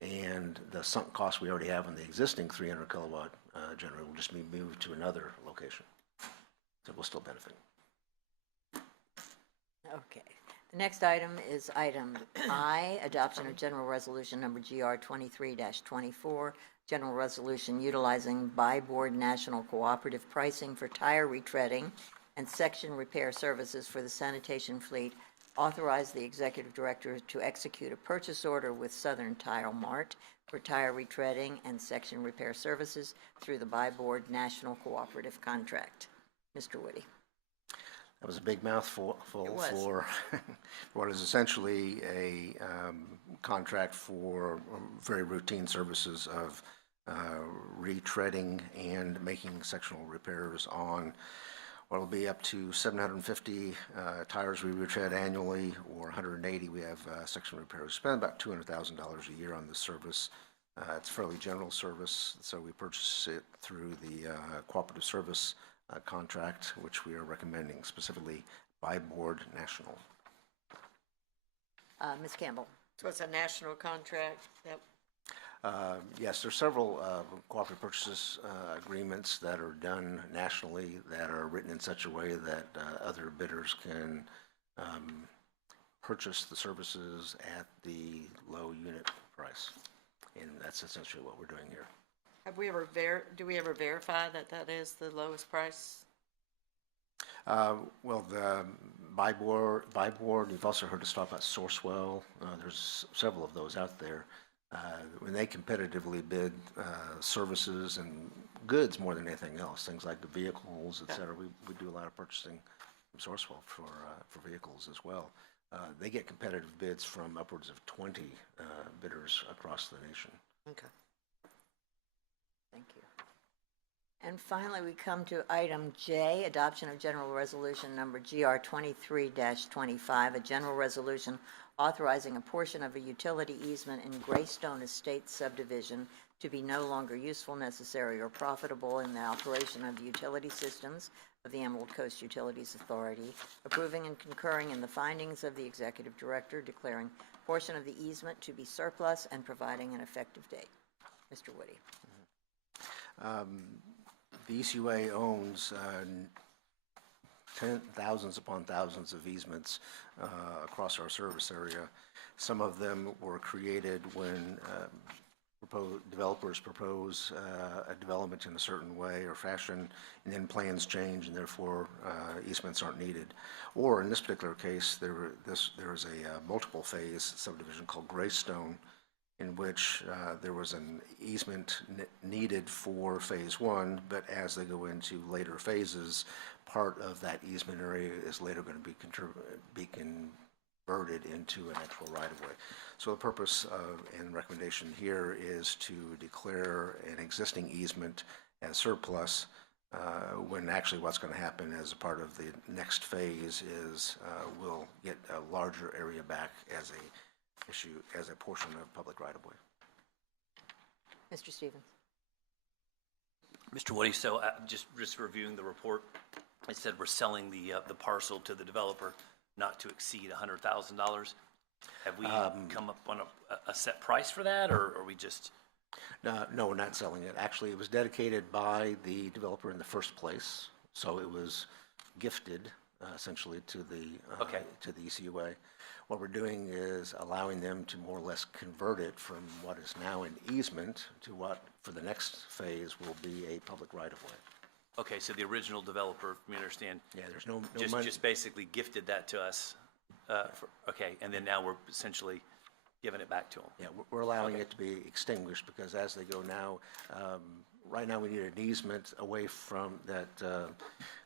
and the sunk cost we already have on the existing 300 kilowatt generator will just be moved to another location. So we'll still benefit. Okay. The next item is item I, adoption of general resolution number GR 23-24, general resolution utilizing by-board national cooperative pricing for tire retreading and section repair services for the sanitation fleet. Authorize the executive director to execute a purchase order with Southern Tire Mart for tire retreading and section repair services through the by-board national cooperative contract. Mr. Woody. That was a big mouthful for what is essentially a contract for very routine services of retreading and making sectional repairs on what will be up to 750 tires we retread annually, or 180 we have section repairs. We spend about $200,000 a year on this service. It's a fairly general service, so we purchase it through the cooperative service contract, which we are recommending specifically by board national. Ms. Campbell. So it's a national contract that Yes, there are several cooperative purchases agreements that are done nationally that are written in such a way that other bidders can purchase the services at the low unit price. And that's essentially what we're doing here. have we ever do we ever verify that that is the lowest price? Well, the by board, you've also heard us talk about Sourcewell. There's several of those out there. When they competitively bid services and goods more than anything else, things like the vehicles, et cetera, we do a lot of purchasing from Sourcewell for vehicles as well. They get competitive bids from upwards of 20 bidders across the nation. Okay. Thank you. And finally, we come to item J, adoption of general resolution number GR 23-25, a general resolution authorizing a portion of a utility easement in Greystone Estates subdivision to be no longer useful, necessary, or profitable in the operation of the utility systems of the Emerald Coast Utilities Authority, approving and concurring in the findings of the executive director, declaring portion of the easement to be surplus and providing an effective date. Mr. Woody. The ECUA owns thousands upon thousands of easements across our service area. Some of them were created when developers propose a development in a certain way or fashion, and then plans change, and therefore easements aren't needed. Or in this particular case, there is a multiple phase subdivision called Greystone, in which there was an easement needed for phase one, but as they go into later phases, part of that easement area is later going to be converted into an actual right-of-way. So the purpose of and recommendation here is to declare an existing easement as surplus, when actually what's going to happen as a part of the next phase is we'll get a larger area back as a portion of public right-of-way. Mr. Stevens? Mr. Woody, so just reviewing the report, it said we're selling the parcel to the developer not to exceed $100,000. Have we come up on a set price for that, or are we just? No, we're not selling it. Actually, it was dedicated by the developer in the first place, so it was gifted essentially to the ECUA. What we're doing is allowing them to more or less convert it from what is now an easement to what, for the next phase, will be a public right-of-way. Okay, so the original developer, we understand. Yeah, there's no just, money. Just basically gifted that to us. Okay, and then now we're essentially giving it back to them. Yeah, we're allowing it to be extinguished because as they go now, right now we need an easement away from that,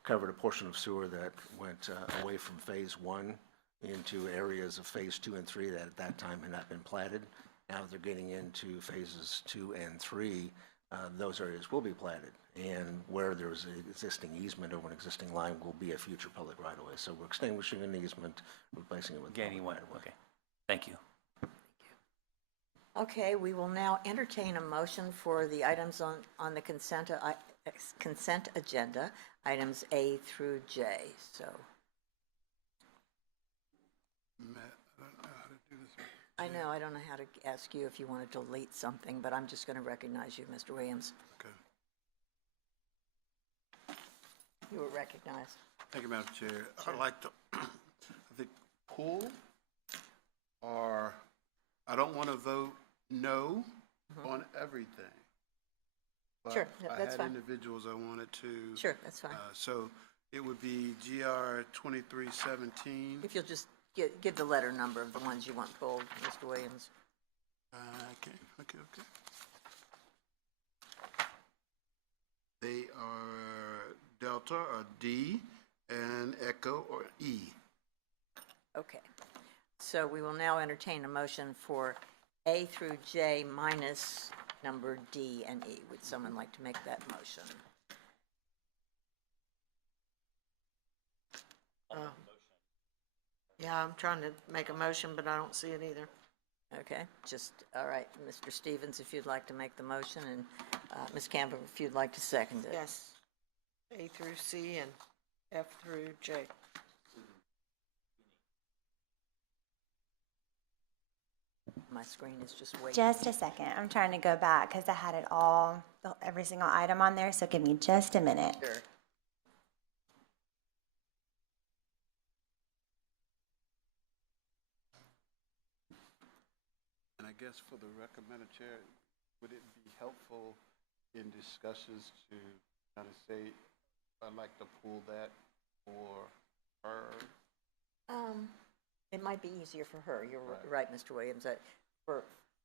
covered a portion of sewer that went away from phase one into areas of phase 2 and 3 that at that time had not been platted. Now they're getting into phases 2 and 3, those areas will be platted. And where there's an existing easement over an existing line will be a future public right-of-way. So we're extinguishing an easement, replacing it with Gaining one. right-of-way. Okay, thank you. Okay, we will now entertain a motion for the items on the consent agenda, items A through J. So I know, I don't know how to ask you if you want to delete something, but I'm just going to recognize you, Mr. Williams. Okay. You were recognized. Thank you, Madam Chair. I'd like to, I think, pull, or I don't want to vote no on everything. But Sure, yeah, that's I fine. had individuals I wanted to. Sure, that's fine. So it would be GR 2317. If you'll just give the letter number of the ones you want pulled, Mr. Williams. Okay. They are Delta or D and Echo or E. Okay. So we will now entertain a motion for A through J minus number D and E. Would someone like to make that motion? Yeah, I'm trying to make a motion, but I don't see it either. Okay, all right, Mr. Stevens, if you'd like to make the motion, and Ms. Campbell, if you'd like to second it. Yes. A through C and F through J. My screen is just waiting. Just a second. I'm trying to go back because I had it all, every single item on there, so give me just a minute. Sure. And I guess for the recommended chair, would it be helpful in discussions to kind of say, I'd like to pull that for her? It might be easier for her. You're right, Mr. Williams.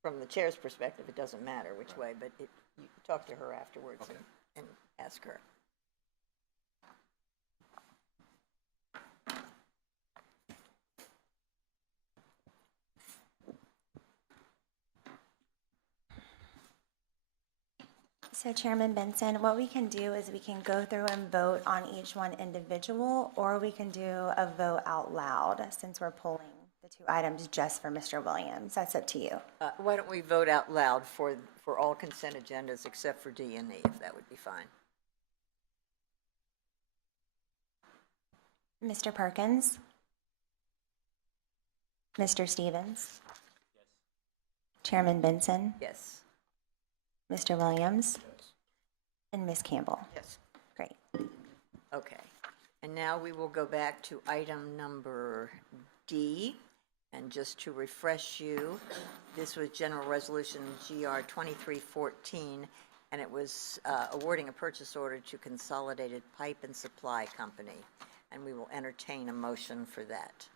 From the chair's perspective, it doesn't matter which way, but you talk to her afterwards and ask her. So Chairman Benson, what we can do is we can go through and vote on each one individual, or we can do a vote out loud since we're pulling the two items just for Mr. Williams. That's up to you. Why don't we vote out loud for all consent agendas except for D and E, if that would be fine. Mr. Perkins? Mr. Stevens? Chairman Benson? Yes. Mr. Williams? And Ms. Campbell? Yes. Great. Okay. And now we will go back to item number D, And just to refresh you, this was General Resolution GR 2314, and it was awarding a purchase order to Consolidated Pipe and Supply Company. And we will entertain a motion for that.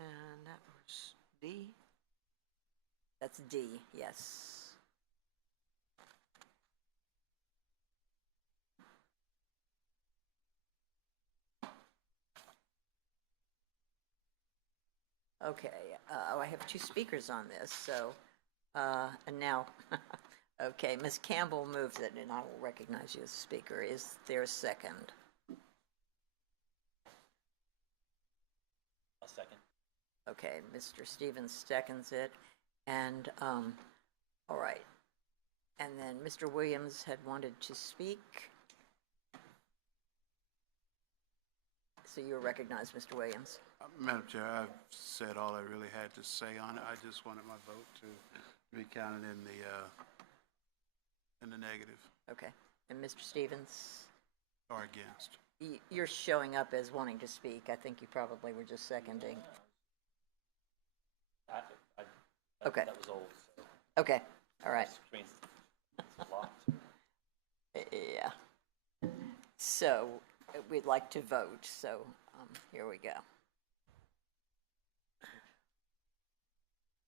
And that was D. That's D, yes. Okay, I have two speakers on this, so, and now, okay, Ms. Campbell moves it, and I will recognize you as a speaker. Is there a second? A second. Okay, Mr. Stevens seconds it, and, all right. And then Mr. Williams had wanted to speak. So you're recognized, Mr. Williams. Madam Chair, I've said all I really had to say on it. I just wanted my vote to be counted in the negative Okay, and Mr. Stevens, or against. you're showing up as wanting to speak. I think you probably were just seconding. Okay. That was old. So Okay, all right. screen's locked. Yeah. So we'd like to vote, so here we go.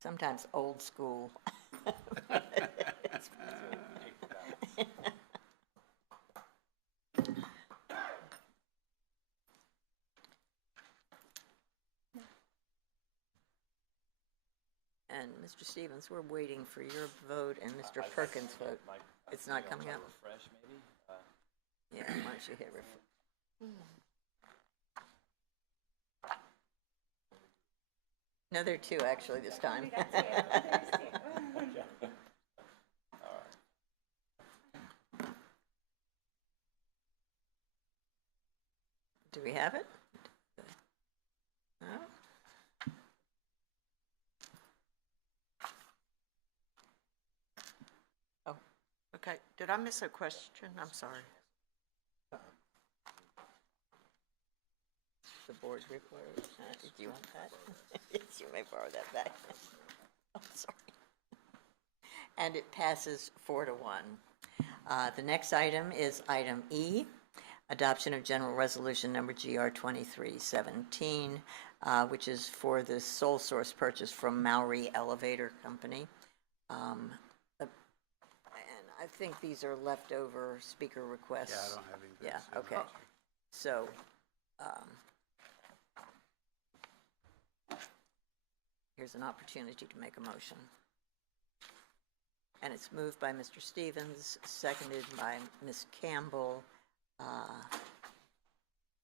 Sometimes old school. And Mr. Stevens, we're waiting for your vote and Mr. Perkins' vote. It's not coming up? Refresh, maybe? Yeah, why don't you hit refresh? No, there are two actually this time. Do we have it? No? Oh, okay. Did I miss a question? I'm sorry. The board report. Do you want that? Yes, you may borrow that back. Oh, sorry. And it passes 4-1. The next item is item E, adoption of General Resolution Number GR 2317, which is for the sole source purchase from Maori Elevator Company. And I think these are leftover speaker requests. Yeah, I don't have anything. Yeah, to say okay. about it. So, here's an opportunity to make a motion. And it's moved by Mr. Stevens, seconded by Ms. Campbell.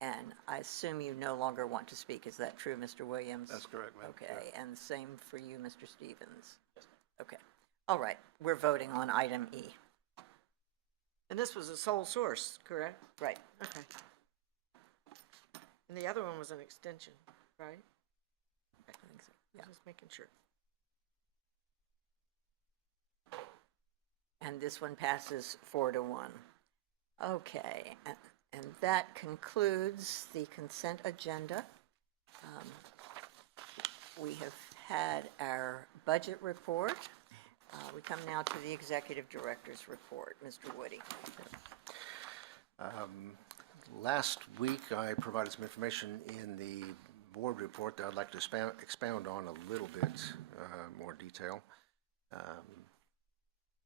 And I assume you no longer want to speak. Is that true, Mr. Williams? That's correct, Madam Chair. Okay, and same for you, Mr. Stevens? Yes, ma'am. Okay. All right, we're voting on item E. And this was a sole source, correct? Right. Okay. And the other one was an extension, right? I think so. Yeah. Just making sure. And this one passes 4-1. Okay, and that concludes the consent agenda. We have had our budget report. We come now to the executive director's report. Mr. Woody. Last week, I provided some information in the board report that I'd like to expound on a little bit more detail.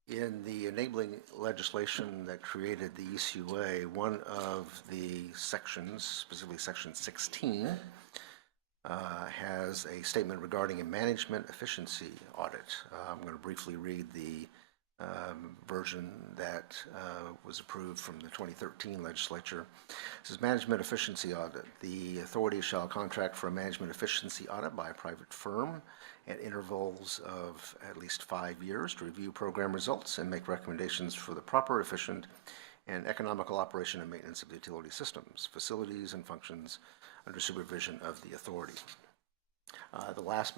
In the enabling legislation that created the ECUA, one of the sections, specifically section 16, has a statement regarding a management efficiency audit. I'm going to briefly read the version that was approved from the 2013 legislature. It says, management efficiency audit. The authority shall contract for a management efficiency audit by a private firm at intervals of at least 5 years to review program results and make recommendations for the proper, efficient, and economical operation and maintenance of the utility systems, facilities, and functions under supervision of the authority. The last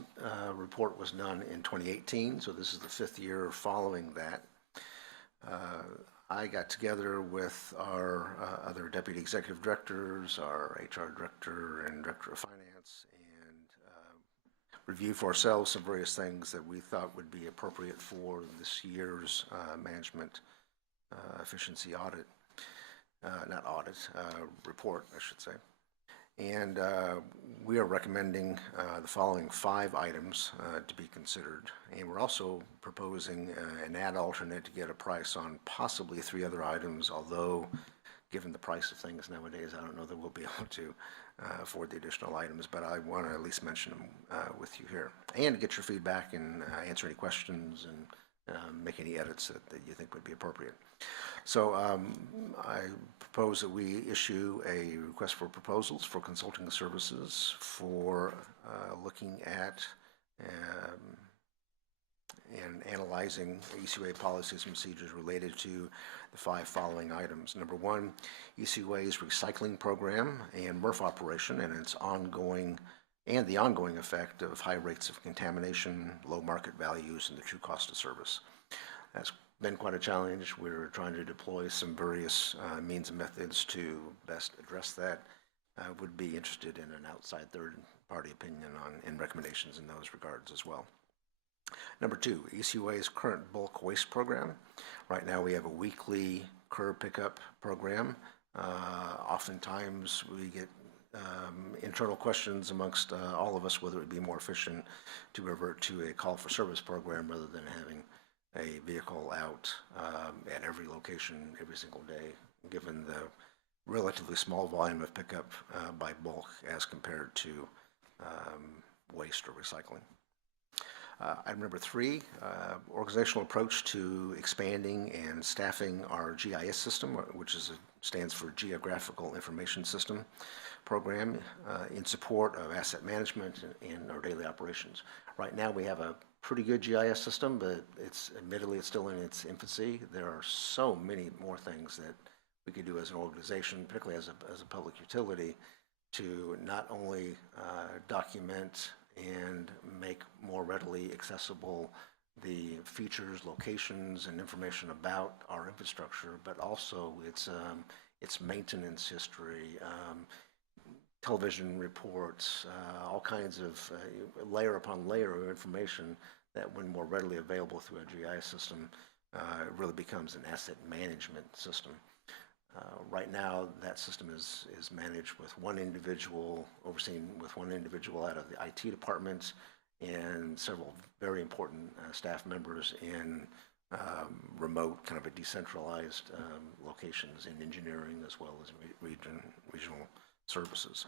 report was done in 2018, so this is the 5th year following that. I got together with our other deputy executive directors, our HR director and director of finance, and reviewed for ourselves some various things that we thought would be appropriate for this year's management efficiency audit, not audit, report, I should say. And we are recommending the following 5 items to be considered. And we're also proposing an ad alternate to get a price on possibly 3 other items, although given the price of things nowadays, I don't know that we'll be able to afford the additional items, but I want to at least mention them with you here. And get your feedback and answer any questions and make any edits that you think would be appropriate. So I propose that we issue a request for proposals for consulting services for looking at and analyzing ECUA policies and procedures related to the 5 following items. Number 1, ECUA's recycling program and MRF operation and its ongoing and the ongoing effect of high rates of contamination, low market values, and the true cost of service. That's been quite a challenge. We're trying to deploy some various means and methods to best address that. I would be interested in an outside third-party opinion on and recommendations in those regards as well. Number 2, ECUA's current bulk waste program. Right now we have a weekly curb pickup program. Oftentimes we get internal questions amongst all of us whether it would be more efficient to revert to a call for service program rather than having a vehicle out at every location every single day, given the relatively small volume of pickup by bulk as compared to waste or recycling. Item number 3, organizational approach to expanding and staffing our GIS system, which stands for Geographical Information System program, in support of asset management and our daily operations. Right now we have a pretty good GIS system, but admittedly it's still in its infancy. There are so many more things that we could do as an organization, particularly as a public utility, to not only document and make more readily accessible the features, locations, and information about our infrastructure, but also its maintenance history, television reports, all kinds of layer upon layer of information that, when more readily available through a GIS system, it really becomes an asset management system. Right now, that system is managed with one individual, overseen with one individual out of the IT department and several very important staff members in remote, kind of a decentralized locations in engineering as well as regional services.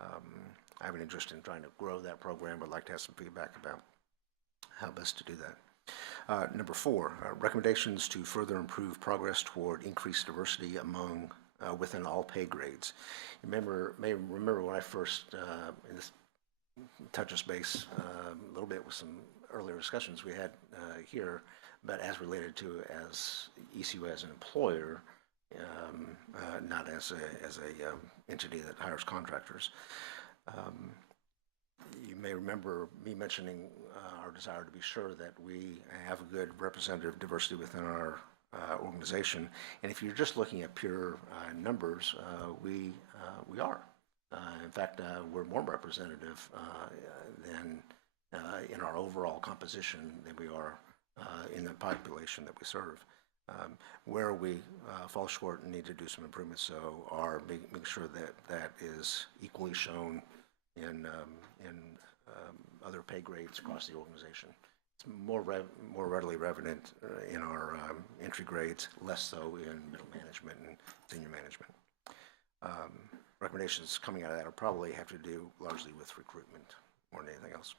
I have an interest in trying to grow that program. I'd like to have some feedback about how best to do that. Number 4, recommendations to further improve progress toward increased diversity among within all pay grades. You may remember when I first, and this touches base a little bit with some earlier discussions we had here, but as related to as ECUA as an employer, not as a entity that hires contractors. You may remember me mentioning our desire to be sure that we have a good representative diversity within our organization. And if you're just looking at pure numbers, we are. In fact, we're more representative than in our overall composition than we are in the population that we serve. Where we fall short and need to do some improvements, so are making sure that is equally shown in other pay grades across the organization. It's more readily evident in our entry grades, less so in middle management and senior management. Recommendations coming out of that will probably have to do largely with recruitment more than anything else.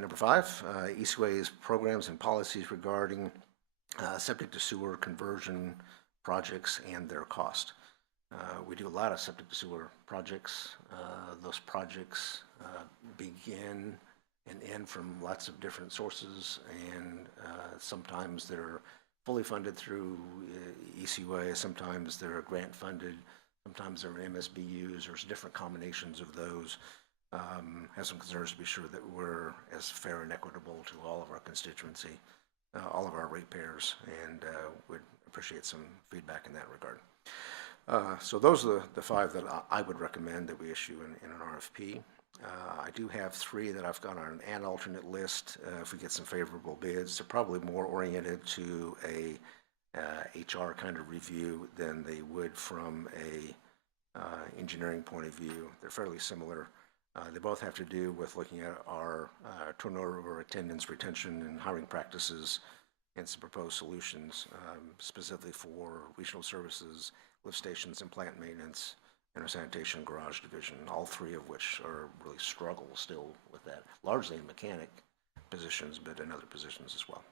Number 5, ECUA's programs and policies regarding septic to sewer conversion projects and their cost. We do a lot of septic to sewer projects. Those projects begin and end from lots of different sources, and sometimes they're fully funded through ECUA, sometimes they're grant funded, sometimes they're MSBUs. There's different combinations of those. Have some concerns to be sure that we're as fair and equitable to all of our constituency, all of our ratepayers, and would appreciate some feedback in that regard. So those are the 5 that I would recommend that we issue in an RFP. I do have 3 that I've got on an alternate list. If we get some favorable bids, they're probably more oriented to a HR kind of review than they would from a engineering point of view. They're fairly similar. They both have to do with looking at our turnover, attendance, retention, and hiring practices, and some proposed solutions specifically for regional services, lift stations, and plant maintenance, and our sanitation garage division, all 3 of which are really struggle still with that, largely in mechanic positions, but in other positions as well.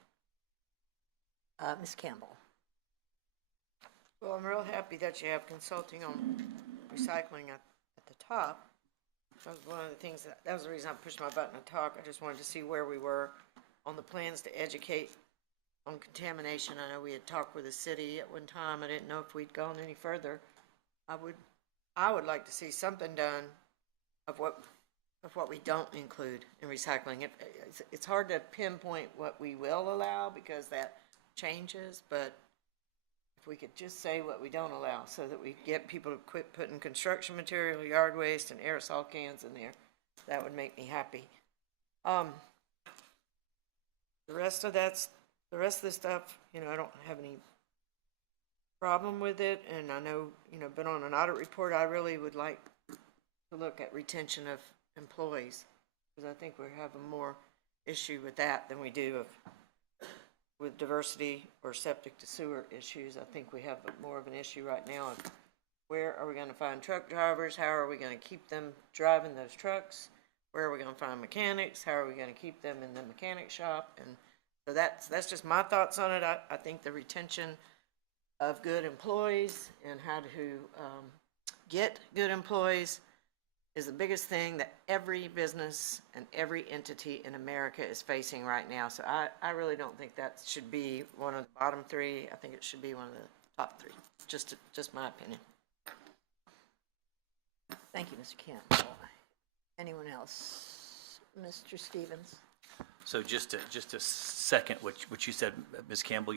Ms. Campbell. Well, I'm real happy that you have consulting on recycling at the top. That was one of the things that was the reason I pushed my button to talk. I just wanted to see where we were on the plans to educate on contamination. I know we had talked with the city at one time. I didn't know if we'd gone any further. I would like to see something done of what we don't include in recycling. It's hard to pinpoint what we will allow because that changes, but if we could just say what we don't allow so that we get people to quit putting construction material, yard waste, and aerosol cans in there, that would make me happy. The rest of the stuff, I don't have any problem with it, and I know, but on an audit report, I really would like to look at retention of employees, because I think we have a more issue with that than we do with diversity or septic to sewer issues. I think we have more of an issue right now of where are we going to find truck drivers? How are we going to keep them driving those trucks? Where are we going to find mechanics? How are we going to keep them in the mechanic shop? And so that's just my thoughts on it. I think the retention of good employees and how to get good employees is the biggest thing that every business and every entity in America is facing right now. So I really don't think that should be one of the bottom 3. I think it should be one of the top 3. Just my opinion. Thank you, Mr. Campbell. Anyone else? Mr. Stevens? So just to second what you said, Ms. Campbell,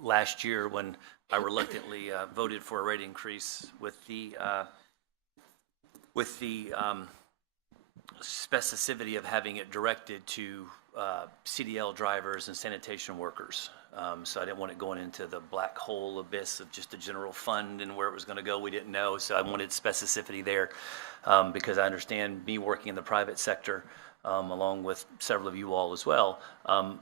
last year when I reluctantly voted for a rate increase with the specificity of having it directed to CDL drivers and sanitation workers. So I didn't want it going into the black hole abyss of just the general fund and where it was going to go. We didn't know, so I wanted specificity there because I understand me working in the private sector, along with several of you all as well,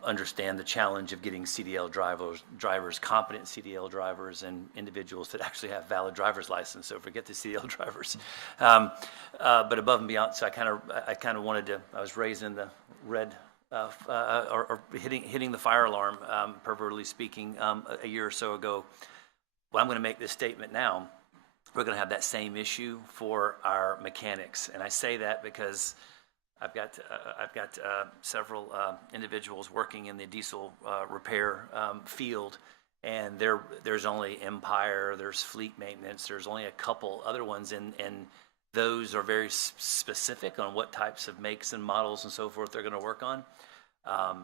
understand the challenge of getting CDL drivers, competent CDL drivers, and individuals that actually have valid driver's license. So forget the CDL drivers. But above and beyond, so I kind of wanted to. I was raised in the red, or hitting the fire alarm, proverbially speaking, a year or so ago. Well, I'm going to make this statement now. We're going to have that same issue for our mechanics, and I say that because I've got several individuals working in the diesel repair field, and there's only Empire, there's Fleet Maintenance, there's only a couple other ones, and those are very specific on what types of makes and models and so forth they're going to work on.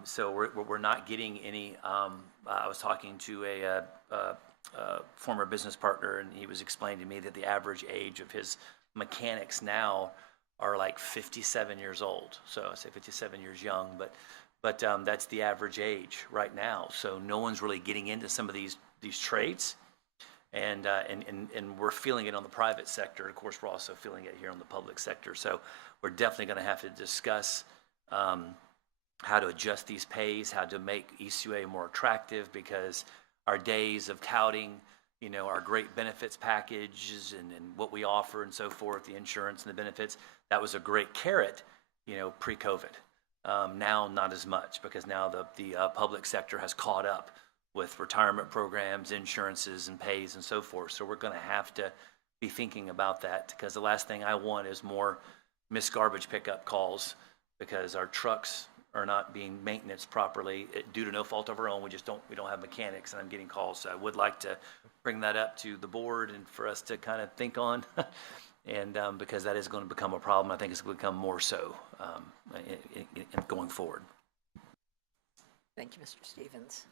So we're not getting any. I was talking to a former business partner, and he was explaining to me that the average age of his mechanics now are like 57 years old. So I say 57 years young, but that's the average age right now. So no one's really getting into some of these trades, and we're feeling it on the private sector. Of course, we're also feeling it here on the public sector. So we're definitely going to have to discuss how to adjust these pays, how to make ECUA more attractive, because our days of touting, our great benefits packages and what we offer and so forth, the insurance and the benefits, that was a great carrot, pre-COVID. Now, not as much, because now the public sector has caught up with retirement programs, insurances, and pays and so forth. So we're going to have to be thinking about that, because the last thing I want is more missed garbage pickup calls because our trucks are not being maintained properly due to no fault of our own. We don't have mechanics, and I'm getting calls. So I would like to bring that up to the board and for us to kind of think on, and because that is going to become a problem. I think it's going to become more so going forward. Thank you, Mr. Stevens.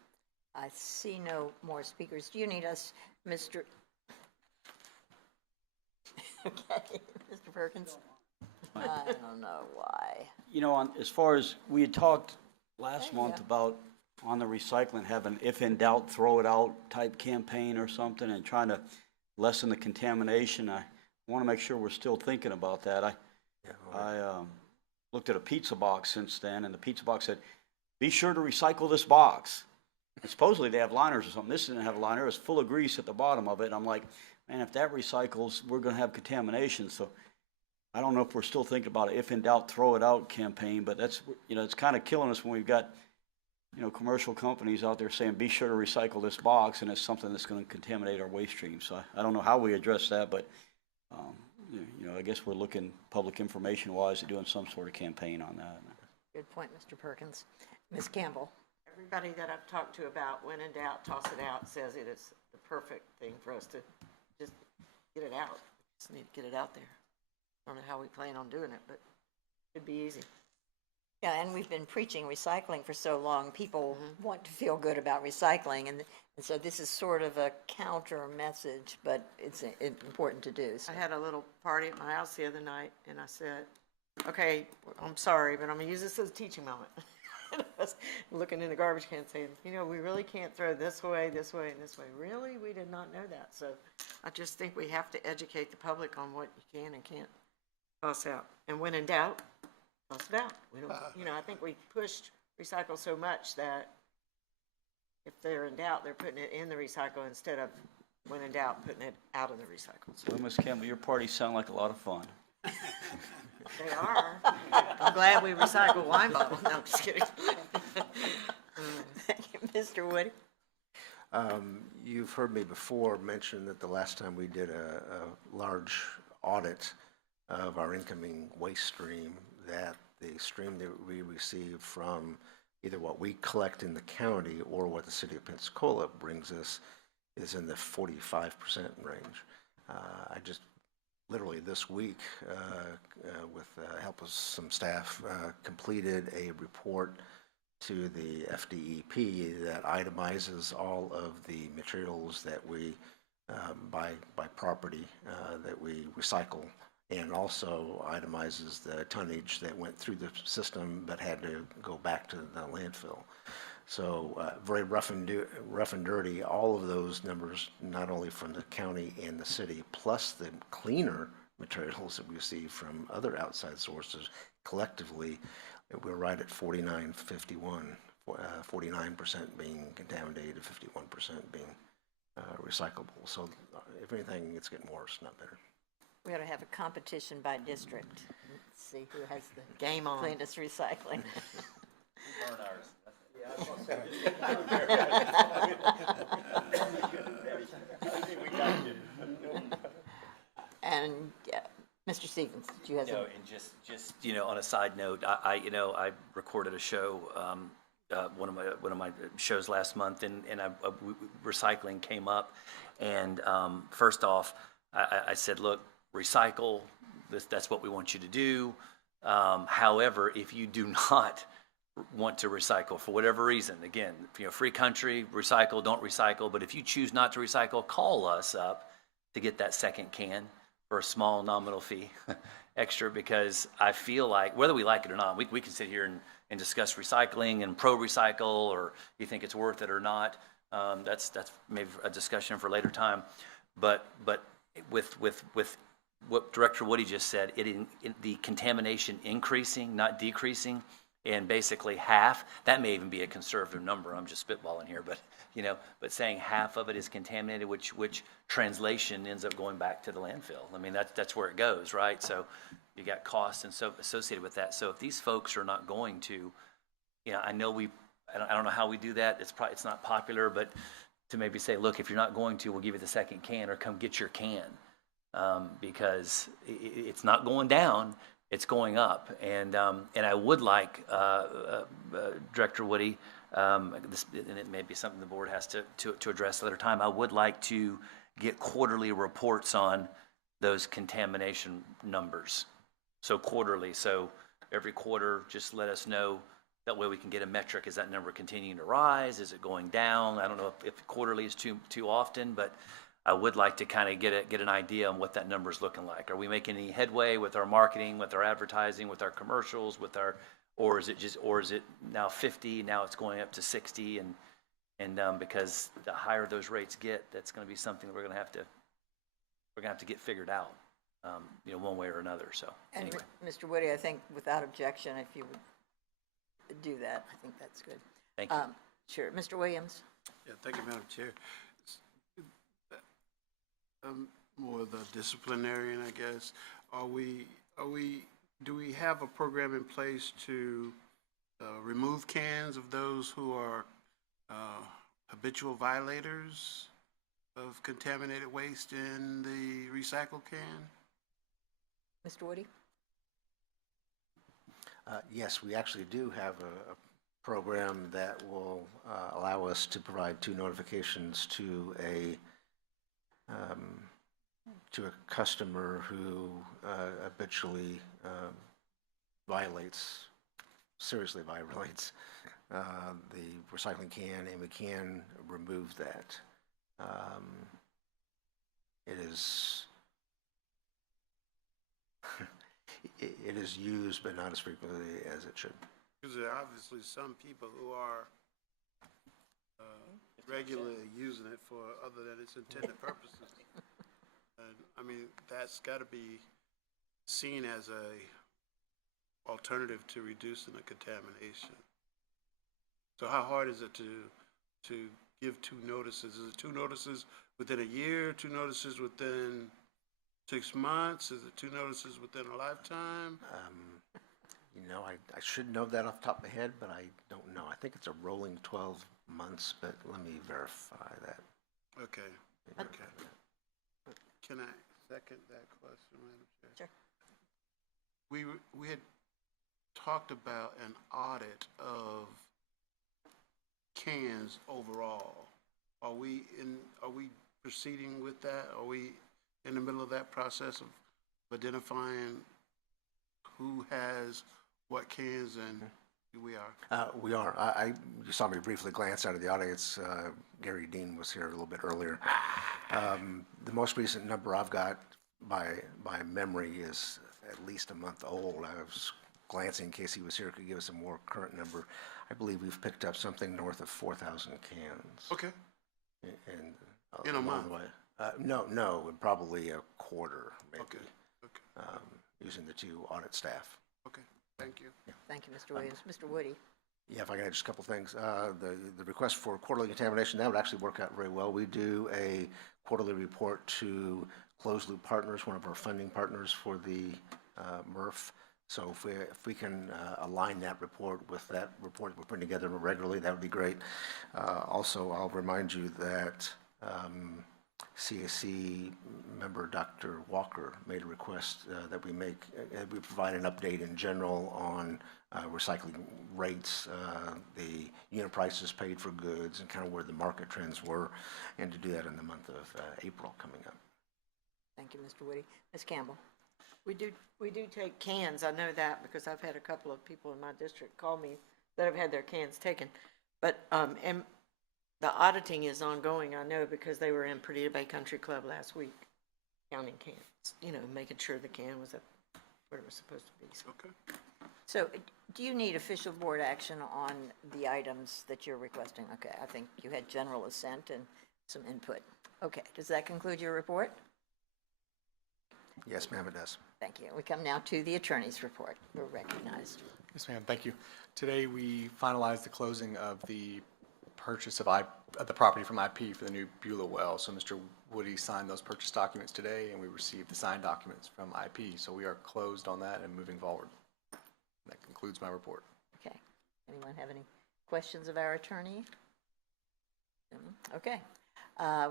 I see no more speakers. Do you need us, Mr. Okay, Mr. Perkins? I don't know why. You know, as far as, we had talked last month about on the recycling, having if in doubt, throw it out type campaign or something, and trying to lessen the contamination. I want to make sure we're still thinking about that. I looked at a pizza box since then, and the pizza box said, be sure to recycle this box. And supposedly they have liners or something. This didn't have a liner. It was full of grease at the bottom of it. And I'm like, man, if that recycles, we're going to have contamination. So I don't know if we're still thinking about it, if in doubt, throw it out campaign, but that's, it's kind of killing us when we've got, commercial companies out there saying, be sure to recycle this box, and it's something that's going to contaminate our waste stream. So I don't know how we address that, but, I guess we're looking public information wise at doing some sort of campaign on that. Good point, Mr. Perkins. Ms. Campbell? Everybody that I've talked to about when in doubt, toss it out, says it is the perfect thing for us to just get it out. Just need to get it out there. I don't know how we plan on doing it, but it'd be easy. Yeah, and we've been preaching recycling for so long. People want to feel good about recycling, and so this is sort of a counter message, but it's important to do. So. I had a little party at my house the other night, and I said, okay, I'm sorry, but I'm going to use this as a teaching moment. And I was looking in the garbage can saying, we really can't throw this way, and this way. Really? We did not know that. So I just think we have to educate the public on what you can and can't toss out. And when in doubt, toss it out. We don't, I think we pushed recycle so much that if they're in doubt, they're putting it in the recycle instead of, when in doubt, putting it out of the recycle. So Well, Ms. Campbell, your parties sound like a lot of fun. they are. I'm glad we recycle wine bottles. No, I'm just kidding. Thank you, Mr. Woody. You've heard me before mention that the last time we did a large audit of our incoming waste stream, that the stream that we receive from either what we collect in the county or what the city of Pensacola brings us is in the 45% range. I just literally this week, with help of some staff, completed a report to the FDEP that itemizes all of the materials that we by property that we recycle, and also itemizes the tonnage that went through the system but had to go back to the landfill. So very rough and dirty, all of those numbers, not only from the county and the city, plus the cleaner materials that we receive from other outside sources, collectively, we're right at 49-51, 49% being contaminated, 51% being recyclable. So if anything, it's getting worse, not better. We ought to have a competition by district. Let's see who has the Game on. cleanest recycling. And Mr. Stevens, do you have some? And just on a side note, I recorded a show, one of my shows last month, and recycling came up, and first off, I said, look, recycle. That's what we want you to do. However, if you do not want to recycle for whatever reason, again, free country, recycle, don't recycle. But if you choose not to recycle, call us up to get that second can for a small nominal fee extra, because I feel like whether we like it or not, we can sit here and discuss recycling and pro-recycle, or you think it's worth it or not. That's maybe a discussion for a later time. But with what Director Woody just said, the contamination increasing, not decreasing, and basically half, that may even be a conservative number, I'm just spitballing here, but but saying half of it is contaminated, which translation ends up going back to the landfill. I mean, that's where it goes, right? So you got costs and so associated with that. So if these folks are not going to, I know I don't know how we do that. It's not popular, but to maybe say, look, if you're not going to, we'll give you the second can, or come get your can, because it's not going down. It's going up, and I would like Director Woody, and it may be something the board has to address another time. I would like to get quarterly reports on those contamination numbers. So quarterly, so every quarter, just let us know. That way we can get a metric. Is that number continuing to rise? Is it going down? I don't know if quarterly is too often, but I would like to kind of get an idea on what that number's looking like. Are we making any headway with our marketing, with our advertising, with our commercials, or is it now 50, now it's going up to 60, and because the higher those rates get, that's going to be something we're going to have to get figured out, one way or another. So And anyway, Mr. Woody, I think without objection, if you would do that, I think that's good. thank you. Sure. Mr. Williams? Yeah, thank you, Madam Chair. More of the disciplinarian, I guess. Do we have a program in place to remove cans of those who are habitual violators of contaminated waste in the recycle can? Mr. Woody? Yes, we actually do have a program that will allow us to provide 2 notifications to a customer who habitually seriously violates the recycling can, and we can remove that. It is used, but not as frequently as it should. Because there are obviously some people who are regularly using it for other than its intended purposes. And I mean, that's got to be seen as a alternative to reducing the contamination. So how hard is it to give 2 notices? Is it 2 notices within a year, 2 notices within 6 months? Is it 2 notices within a lifetime? I should know that off the top of my head, but I don't know. I think it's a rolling 12 months, but let me verify that. Okay. Can I second that question, Madam Chair? Sure. We had talked about an audit of cans overall. Are we proceeding with that? Are we in the middle of that process of identifying who has what cans, and who we are? We are. You saw me briefly glance out of the audience. Gary Dean was here a little bit earlier. The most recent number I've got by memory is at least a month old. I was glancing in case he was here, could give us a more current number. I believe we've picked up something north of 4,000 cans. Okay. And In a month? No, probably a quarter, maybe. Okay. Using the 2 audit staff. Okay. Thank you. Thank you, Mr. Williams. Mr. Woody? Yeah, if I can add just a couple things. The request for quarterly contamination, that would actually work out very well. We do a quarterly report to Closed Loop Partners, one of our funding partners for the MRF. So if we can align that report with that report we're putting together regularly, that would be great. Also, I'll remind you that CAC member Dr. Walker made a request that we provide an update in general on recycling rates, the unit prices paid for goods, and kind of where the market trends were, and to do that in the month of April coming up. Thank you, Mr. Woody. Ms. Campbell? We do take cans. I know that because I've had a couple of people in my district call me that have had their cans taken. But and the auditing is ongoing, I know, because they were in Perdita Bay Country Club last week, counting cans, making sure the can was where it was supposed to be. So. Okay. So do you need official board action on the items that you're requesting? Okay, I think you had general assent and some input. Okay, does that conclude your report? Yes, ma'am, it does. Thank you. We come now to the attorney's report. We're recognized. Yes, ma'am, thank you. Today, we finalized the closing of the purchase of the property from IP for the new Beulah well. So Mr. Woody signed those purchase documents today, and we received the signed documents from IP. So we are closed on that and moving forward. That concludes my report. Okay. Anyone have any questions of our attorney? Okay. I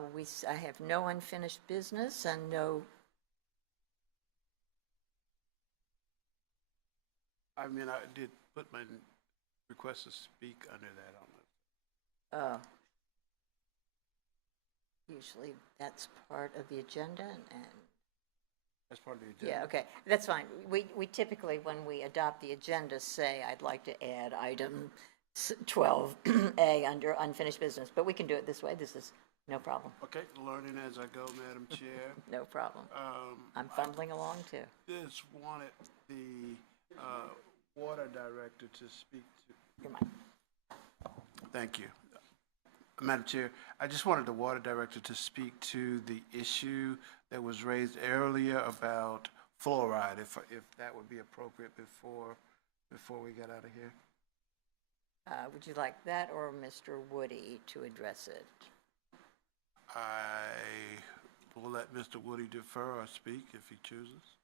have no unfinished business and no. I mean, I did put my request to speak under that on the. Usually that's part of the agenda and. That's part of the agenda. Yeah, okay, that's fine. We typically, when we adopt the agenda, say, I'd like to add item 12A under unfinished business, but we can do it this way. This is No problem, Okay, learning as I go, Madam Chair. no problem. I'm fumbling along too. Just wanted the water director to speak to. Your mic. Thank you. Madam Chair, I just wanted the water director to speak to the issue that was raised earlier about fluoride, if that would be appropriate before we get out of here. Would you like that or Mr. Woody to address it? I will let Mr. Woody defer or speak if he chooses.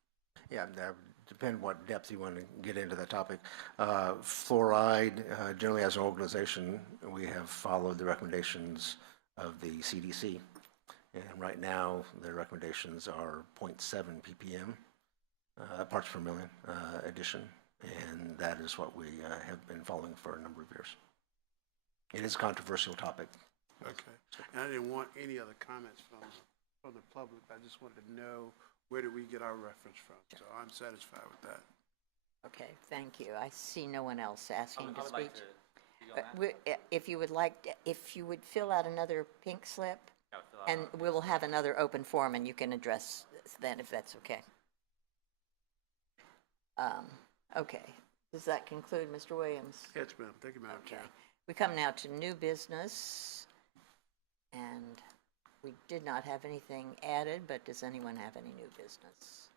Yeah, that depend what depth you want to get into that topic. Fluoride, generally as an organization, we have followed the recommendations of the CDC. And right now, their recommendations are 0.7 ppm, parts per million addition. And that is what we have been following for a number of years. It is a controversial topic. Okay. And I didn't want any other comments from the public. I just wanted to know where did we get our reference from. So I'm satisfied with that. Okay, thank you. I see no one else asking to I would speak. like to speak on that. If you would like, if you would fill out another pink slip, and we will have another open forum, and you can address then if that's okay. Okay, does that conclude, Mr. Williams? Yes, ma'am. Thank you, Madam Chair. Okay. We come now to new business, and we did not have anything added, but does anyone have any new business?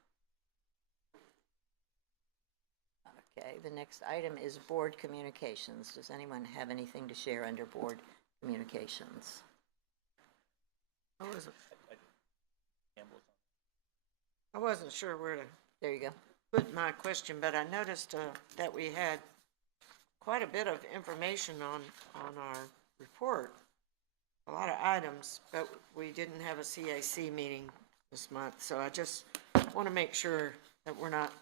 Okay, the next item is board communications. Does anyone have anything to share under board communications? I wasn't sure where to There you go. put my question, but I noticed that we had quite a bit of information on our report, a lot of items, but we didn't have a CAC meeting this month, so I just want to make sure that we're not,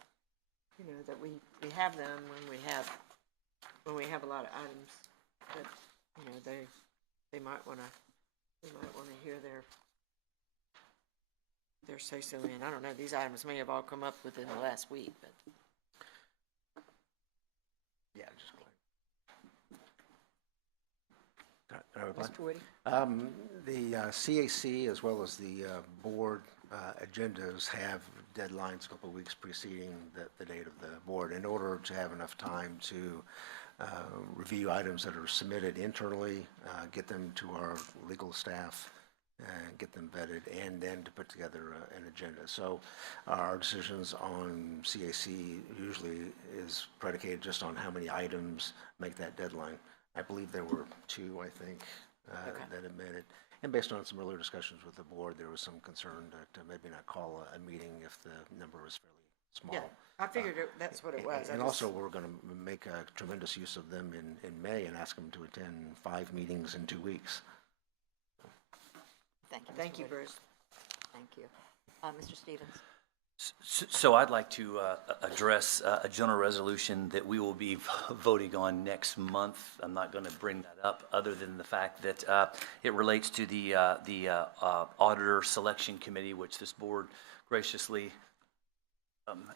that we have them when we have a lot of items that, they might want to hear their say-so in. I don't know, these items may have all come up within the last week, but. Yeah, just go ahead. Mr. Woody? The CAC as well as the board agendas have deadlines a couple of weeks preceding the date of the board in order to have enough time to review items that are submitted internally, get them to our legal staff, and get them vetted, and then to put together an agenda. So our decisions on CAC usually is predicated just on how many items make that deadline. I believe there were 2, I think, that had made it. And based on some earlier discussions with the board, there was some concern to maybe not call a meeting if the number was fairly small. Yeah, I figured that's what it was. And also, we're going to make a tremendous use of them in May and ask them to attend 5 meetings in 2 weeks. Thank you. Thank Mr. you, Woody. Bruce. Thank you. Mr. Stevens? So I'd like to address a general resolution that we will be voting on next month. I'm not going to bring that up other than the fact that it relates to the auditor selection committee, which this board graciously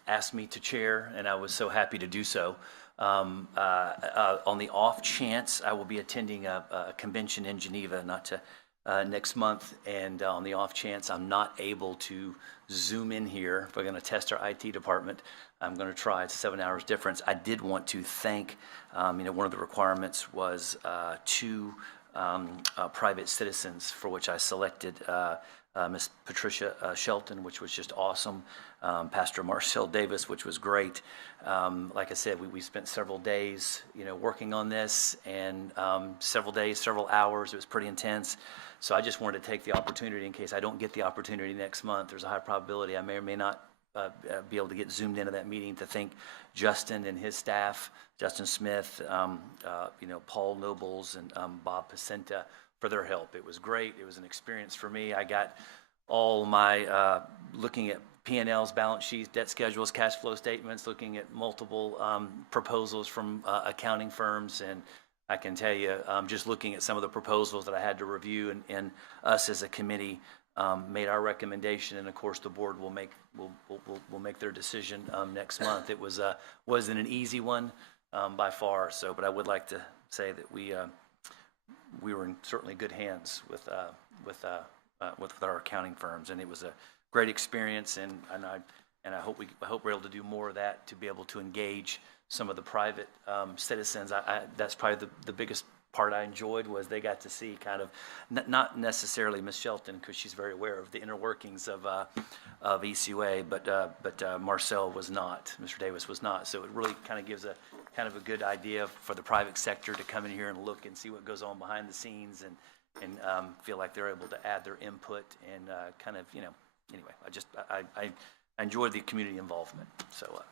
asked me to chair, and I was so happy to do so. On the off chance, I will be attending a convention in Geneva, next month, and on the off chance I'm not able to Zoom in here, if we're going to test our IT department, I'm going to try. It's a 7 hours difference. I did want to thank, one of the requirements was 2 private citizens for which I selected Miss Patricia Shelton, which was just awesome, Pastor Marcel Davis, which was great. Like I said, we spent several days, working on this, and several hours. It was pretty intense. So I just wanted to take the opportunity, in case I don't get the opportunity next month, there's a high probability I may or may not be able to get zoomed into that meeting, to thank Justin and his staff, Justin Smith, Paul Nobles, and Bob Pacenta for their help. It was great. It was an experience for me. I got all my looking at P&Ls, balance sheets, debt schedules, cash flow statements, looking at multiple proposals from accounting firms, and I can tell you, just looking at some of the proposals that I had to review, and us as a committee made our recommendation, and of course the board will make their decision next month. It wasn't an easy one by far. So, but I would like to say that we were in certainly good hands with our accounting firms, and it was a great experience. And I hope we're able to do more of that to be able to engage some of the private citizens. That's probably the biggest part I enjoyed, was they got to see kind of not necessarily Ms. Shelton, because she's very aware of the inner workings of ECUA, but Marcel was not, Mr. Davis was not. So it really kind of gives a good idea for the private sector to come in here and look and see what goes on behind the scenes, and feel like they're able to add their input and anyway, I enjoyed the community involvement. So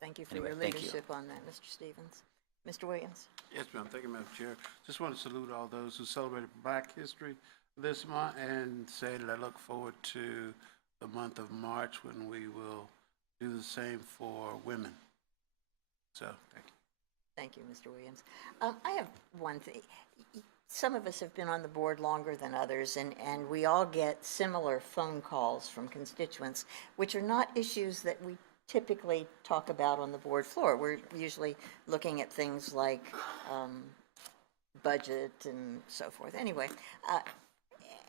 Thank you for Anyway, your thank you. leadership on that, Mr. Stevens. Mr. Williams? Yes, ma'am. Thank you, Madam Chair. Just want to salute all those who celebrated Black History this month and say that I look forward to the month of March when we will do the same for women. So, thank you. Thank you, Mr. Williams. I have one thing. Some of us have been on the board longer than others, and we all get similar phone calls from constituents, which are not issues that we typically talk about on the board floor. We're usually looking at things like budget and so forth. Anyway,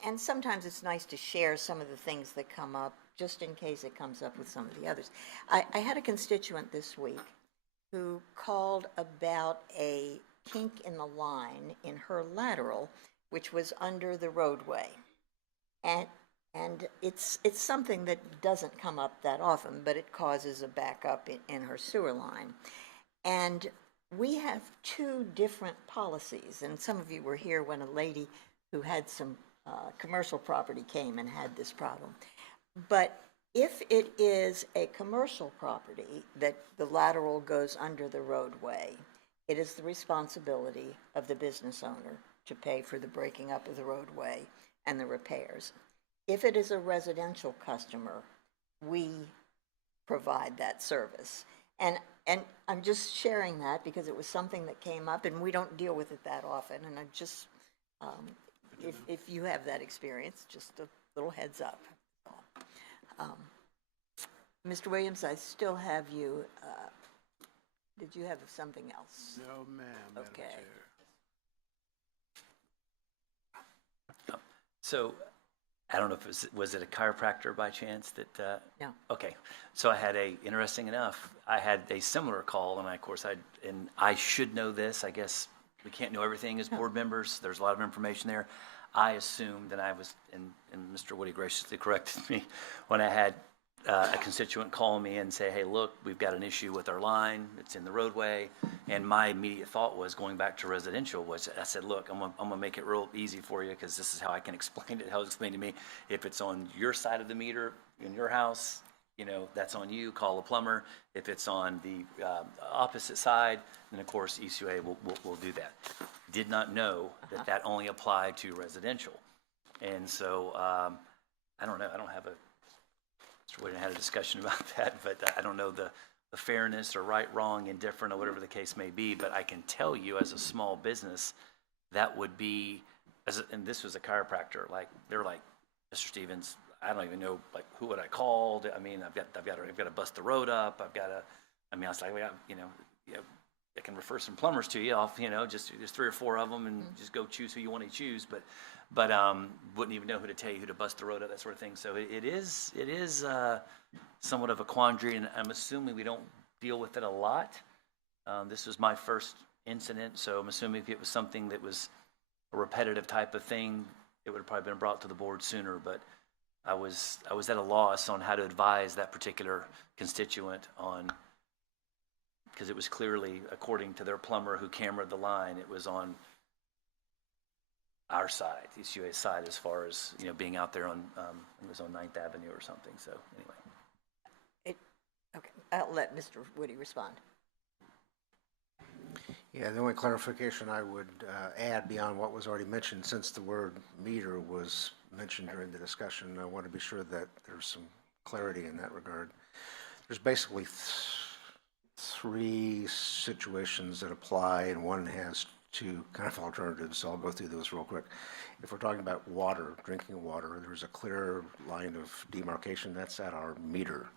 and sometimes it's nice to share some of the things that come up, just in case it comes up with some of the others. I had a constituent this week who called about a kink in the line in her lateral, which was under the roadway. And it's something that doesn't come up that often, but it causes a backup in her sewer line. And we have two different policies, and some of you were here when a lady who had some commercial property came and had this problem. But if it is a commercial property that the lateral goes under the roadway, it is the responsibility of the business owner to pay for the breaking up of the roadway and the repairs. If it is a residential customer, we provide that service. And I'm just sharing that because it was something that came up, and we don't deal with it that often. And I just, if you have that experience, just a little heads up. Mr. Williams, I still have you. Did you have something else? No, ma'am, Madam Okay. Chair. So, I don't know if was it a chiropractor by chance that? No. Okay, so interesting enough, I had a similar call, and of course I should know this. I guess we can't know everything as board members. There's a lot of information there. I assumed, and I was, and Mr. Woody graciously corrected me when I had a constituent call me and say, hey, look, we've got an issue with our line. It's in the roadway. And my immediate thought was, going back to residential, was I said, look, I'm gonna make it real easy for you, because this is how I can explain it, how it's explained to me. If it's on your side of the meter in your house, that's on you, call a plumber. If it's on the opposite side, then of course ECUA will do that. Did not know that only applied to residential. And so, I don't know, I don't have Mr. Whitten had a discussion about that, but I don't know the fairness or right, wrong, indifferent, or whatever the case may be. But I can tell you, as a small business, that would be, and this was a chiropractor, they're like, Mr. Stevens, I don't even know who would I call. I mean, I've got to bust the road up. I was like, I can refer some plumbers to you. Just there's 3 or 4 of them, and just go choose who you want to choose. But wouldn't even know who to tell you who to bust the road up, that sort of thing. So it is somewhat of a quandary, and I'm assuming we don't deal with it a lot. This was my first incident, so I'm assuming if it was something that was a repetitive type of thing, it would have probably been brought to the board sooner. But I was at a loss on how to advise that particular constituent on, because it was clearly, according to their plumber who cameraed the line, it was on our side, the ECUA side, as far as being out there on it was on 9th Avenue or something. So anyway, Okay, I'll let Mr. Woody respond. Yeah, the only clarification I would add beyond what was already mentioned, since the word meter was mentioned during the discussion, I want to be sure that there's some clarity in that regard. There's basically 3 situations that apply, and one has 2 kind of alternatives, so I'll go through those real quick. If we're talking about water, drinking water, there's a clear line of demarcation. That's at our meter.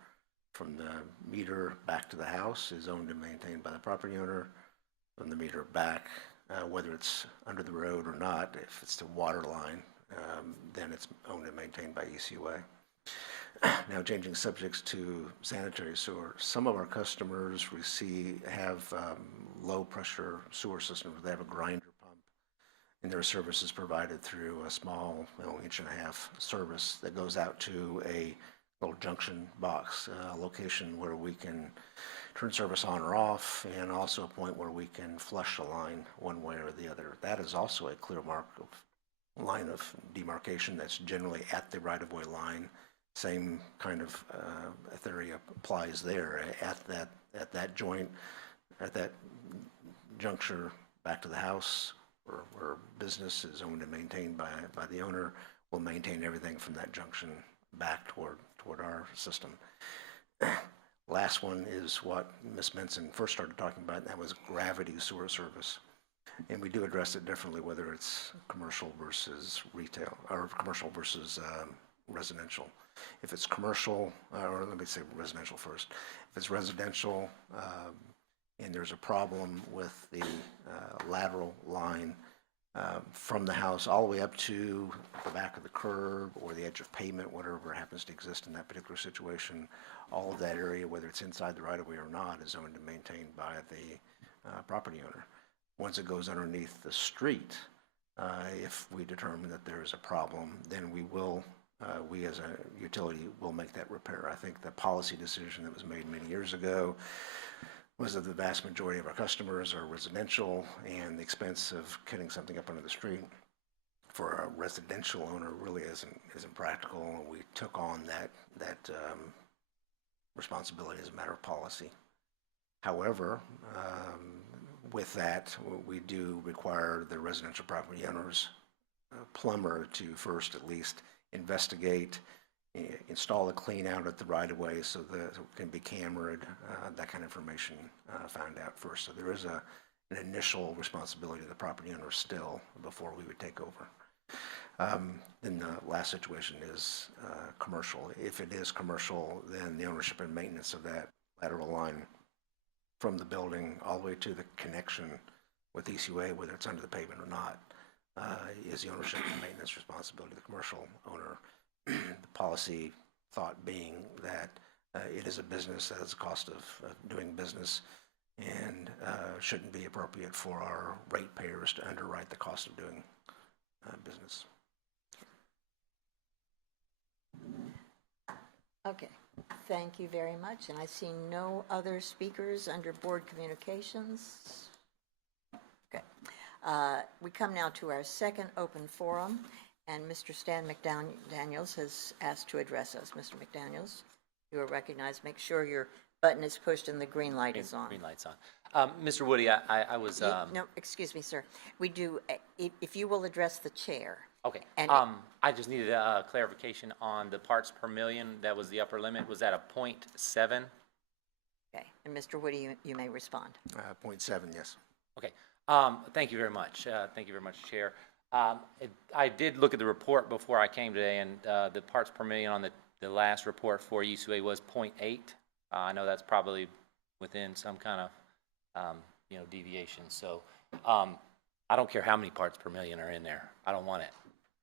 From the meter back to the house is owned and maintained by the property owner. From the meter back whether it's under the road or not. If it's the water line, then it's owned and maintained by ECUA. Now, changing subjects to sanitary sewer. Some of our customers have low-pressure sewer systems. They have a grinder pump, and their service is provided through a small, 1.5-inch service that goes out to a little junction box, a location where we can turn service on or off, and also a point where we can flush a line one way or the other. That is also a clear line of demarcation that's generally at the right-of-way line. Same kind of theory applies there at that joint, at that juncture back to the house, where business is owned and maintained by the owner. We'll maintain everything from that junction back toward our system. Last one is what Ms. Benson first started talking about, and that was gravity sewer service. And we do address it differently, whether it's commercial versus retail, or commercial versus residential. If it's commercial, or let me say residential first. If it's residential and there's a problem with the lateral line from the house all the way up to the back of the curb or the edge of pavement, whatever happens to exist in that particular situation, all of that area, whether it's inside the right-of-way or not, is owned and maintained by the property owner. Once it goes underneath the street, if we determine that there is a problem, then we as a utility will make that repair. I think the policy decision that was made many years ago was that the vast majority of our customers are residential, and the expense of getting something up under the street for a residential owner really isn't practical, and we took on that responsibility as a matter of policy. However, with that, we do require the residential property owner's plumber to first at least investigate, install a clean out at the right of way so that it can be cambered, that kind of information found out first. So there is an initial responsibility of the property owner still before we would take over. Then the last situation is commercial. If it is commercial, then the ownership and maintenance of that lateral line from the building all the way to the connection with ECUA, whether it's under the pavement or not, is the ownership and maintenance responsibility of the commercial owner. The policy thought being that it is a business, that is a cost of doing business, and shouldn't be appropriate for our ratepayers to underwrite the cost of doing business. Okay, thank you very much. And I see no other speakers under board communications. Okay. We come now to our second open forum, and Mr. Stan McDaniels has asked to address us. Mr. McDaniels, you are recognized. Make sure your button is pushed and the green light is on. Green light's on. Mr. Woody, I was... No, excuse me, sir. We do, if you will address the chair. Okay. And I just needed a clarification on the parts per million. That was the upper limit. Was that a 0.7? Okay, and Mr. Woody, you may respond. 0.7, yes. Okay. Thank you very much. Thank you very much, Chair. I did look at the report before I came today, and the parts per million on the last report for ECUA was 0.8. I know that's probably within some kind of deviation. So I don't care how many parts per million are in there. I don't want it.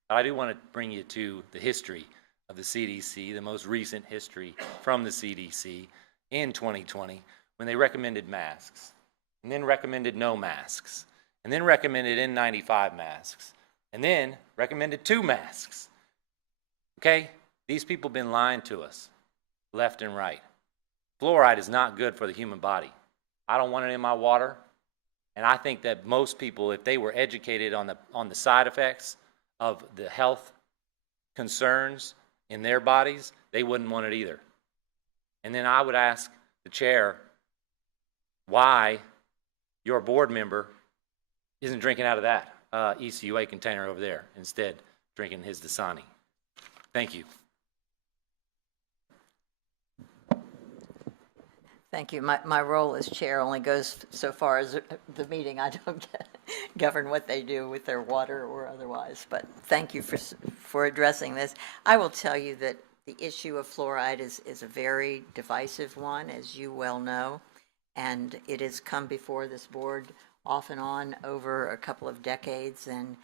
But I do want to bring you to the history of the CDC, the most recent history from the CDC in 2020, when they recommended masks, and then recommended no masks, and then recommended N95 masks, and then recommended 2 masks. Okay? These people have been lying to us left and right. Fluoride is not good for the human body. I don't want it in my water, and I think that most people, if they were educated on the side effects of the health concerns in their bodies, they wouldn't want it either. And then I would ask the chair why your board member isn't drinking out of that ECUA container over there, instead drinking his Dasani. Thank you. Thank you. My role as chair only goes so far as the meeting. I don't govern what they do with their water or otherwise, but thank you for addressing this. I will tell you that the issue of fluoride is a very divisive one, as you well know, and it has come before this board off and on over a couple of decades, and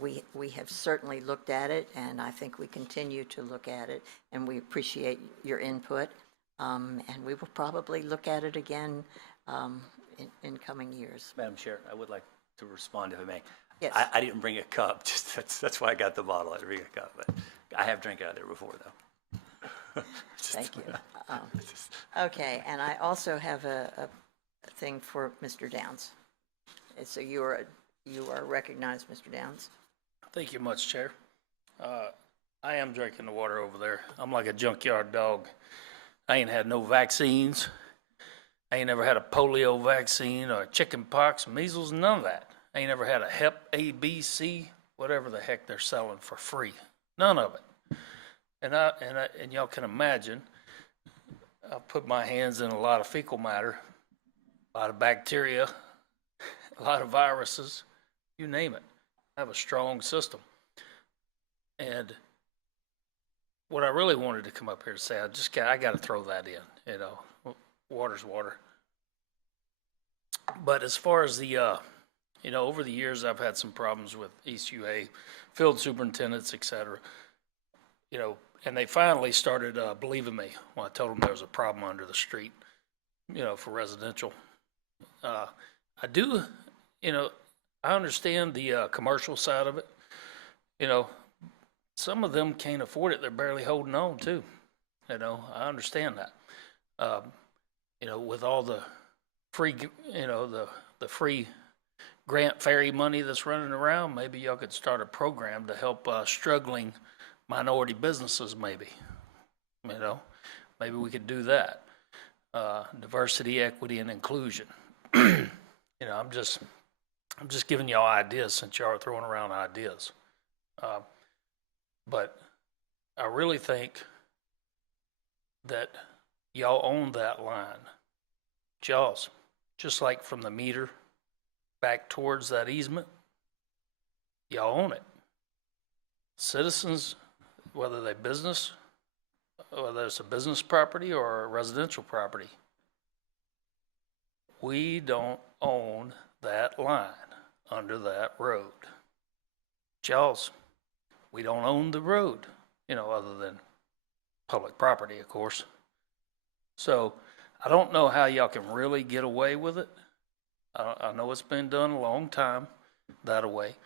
we have certainly looked at it, and I think we continue to look at it, and we appreciate your input, and we will probably look at it again in coming years. Madam Chair, I would like to respond if I may. Yes. I didn't bring a cup, just that's why I got the bottle. I didn't bring a cup, but I have drank out of there before, though. Thank you. Okay, and I also have a thing for Mr. Downs. And so you are recognized, Mr. Downs. Thank you much, Chair. I am drinking the water over there. I'm like a junkyard dog. I ain't had no vaccines. I ain't never had a polio vaccine or chicken pox, measles, none of that. I ain't never had a Hep A, B, C, whatever the heck they're selling for free. None of it. And y'all can imagine, I put my hands in a lot of fecal matter, a lot of bacteria, a lot of viruses, you name it. I have a strong system. And what I really wanted to come up here to say, I got to throw that in, you know, water's water. But as far as the, you know, over the years, I've had some problems with ECUA, field superintendents, et cetera, you know, and they finally started believing me when I told them there was a problem under the street, you know, for residential. I do, you know, I understand the commercial side of it. You know, some of them can't afford it. They're barely holding on, too. You know, I understand that. You know, with all the free, you know, the free grant fairy money that's running around, maybe y'all could start a program to help struggling minority businesses, maybe. You know, maybe we could do that. Diversity, equity, and inclusion. You know, I'm just giving y'all ideas since y'all are throwing around ideas. But I really think that y'all own that line. Y'all's, just like from the meter back towards that easement, y'all own it. Citizens, whether it's a business property or a residential property, we don't own that line under that road. Y'all's, we don't own the road, you know, other than public property, of course. So I don't know how y'all can really get away with it. I know it's been done a long time that way,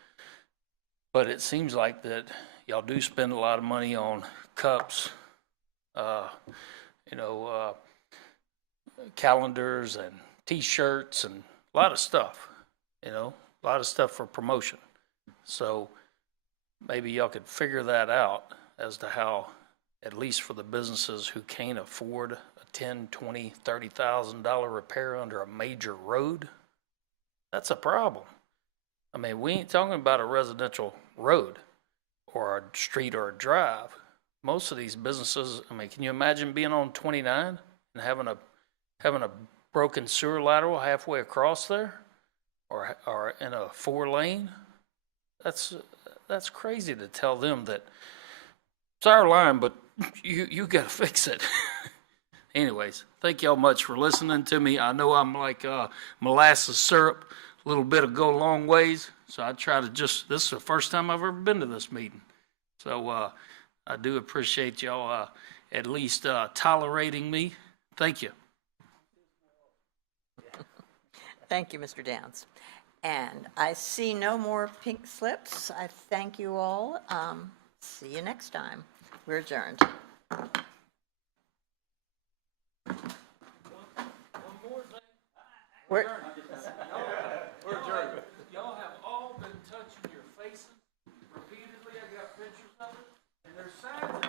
but it seems like that y'all do spend a lot of money on cups, you know, calendars and T-shirts and a lot of stuff, you know, a lot of stuff for promotion. So maybe y'all could figure that out as to how, at least for the businesses who can't afford a $10,000, $20,000, $30,000 repair under a major road, that's a problem. I mean, we ain't talking about a residential road or a street or a drive. Most of these businesses, I mean, can you imagine being on 29 and having a broken sewer lateral halfway across there, or in a 4-lane? That's crazy to tell them that it's our line, but you got to fix it. Anyways, thank y'all much for listening to me. I know I'm like molasses syrup, a little bit of go a long ways. So I try to this is the first time I've ever been to this meeting. So I do appreciate y'all at least tolerating me. Thank you. Thank you, Mr. Downs. And I see no more pink slips. I thank you all. See you next time. We're adjourned. We're adjourned. Y'all have all been touching your faces repeatedly. I got pictures of it, and there's signs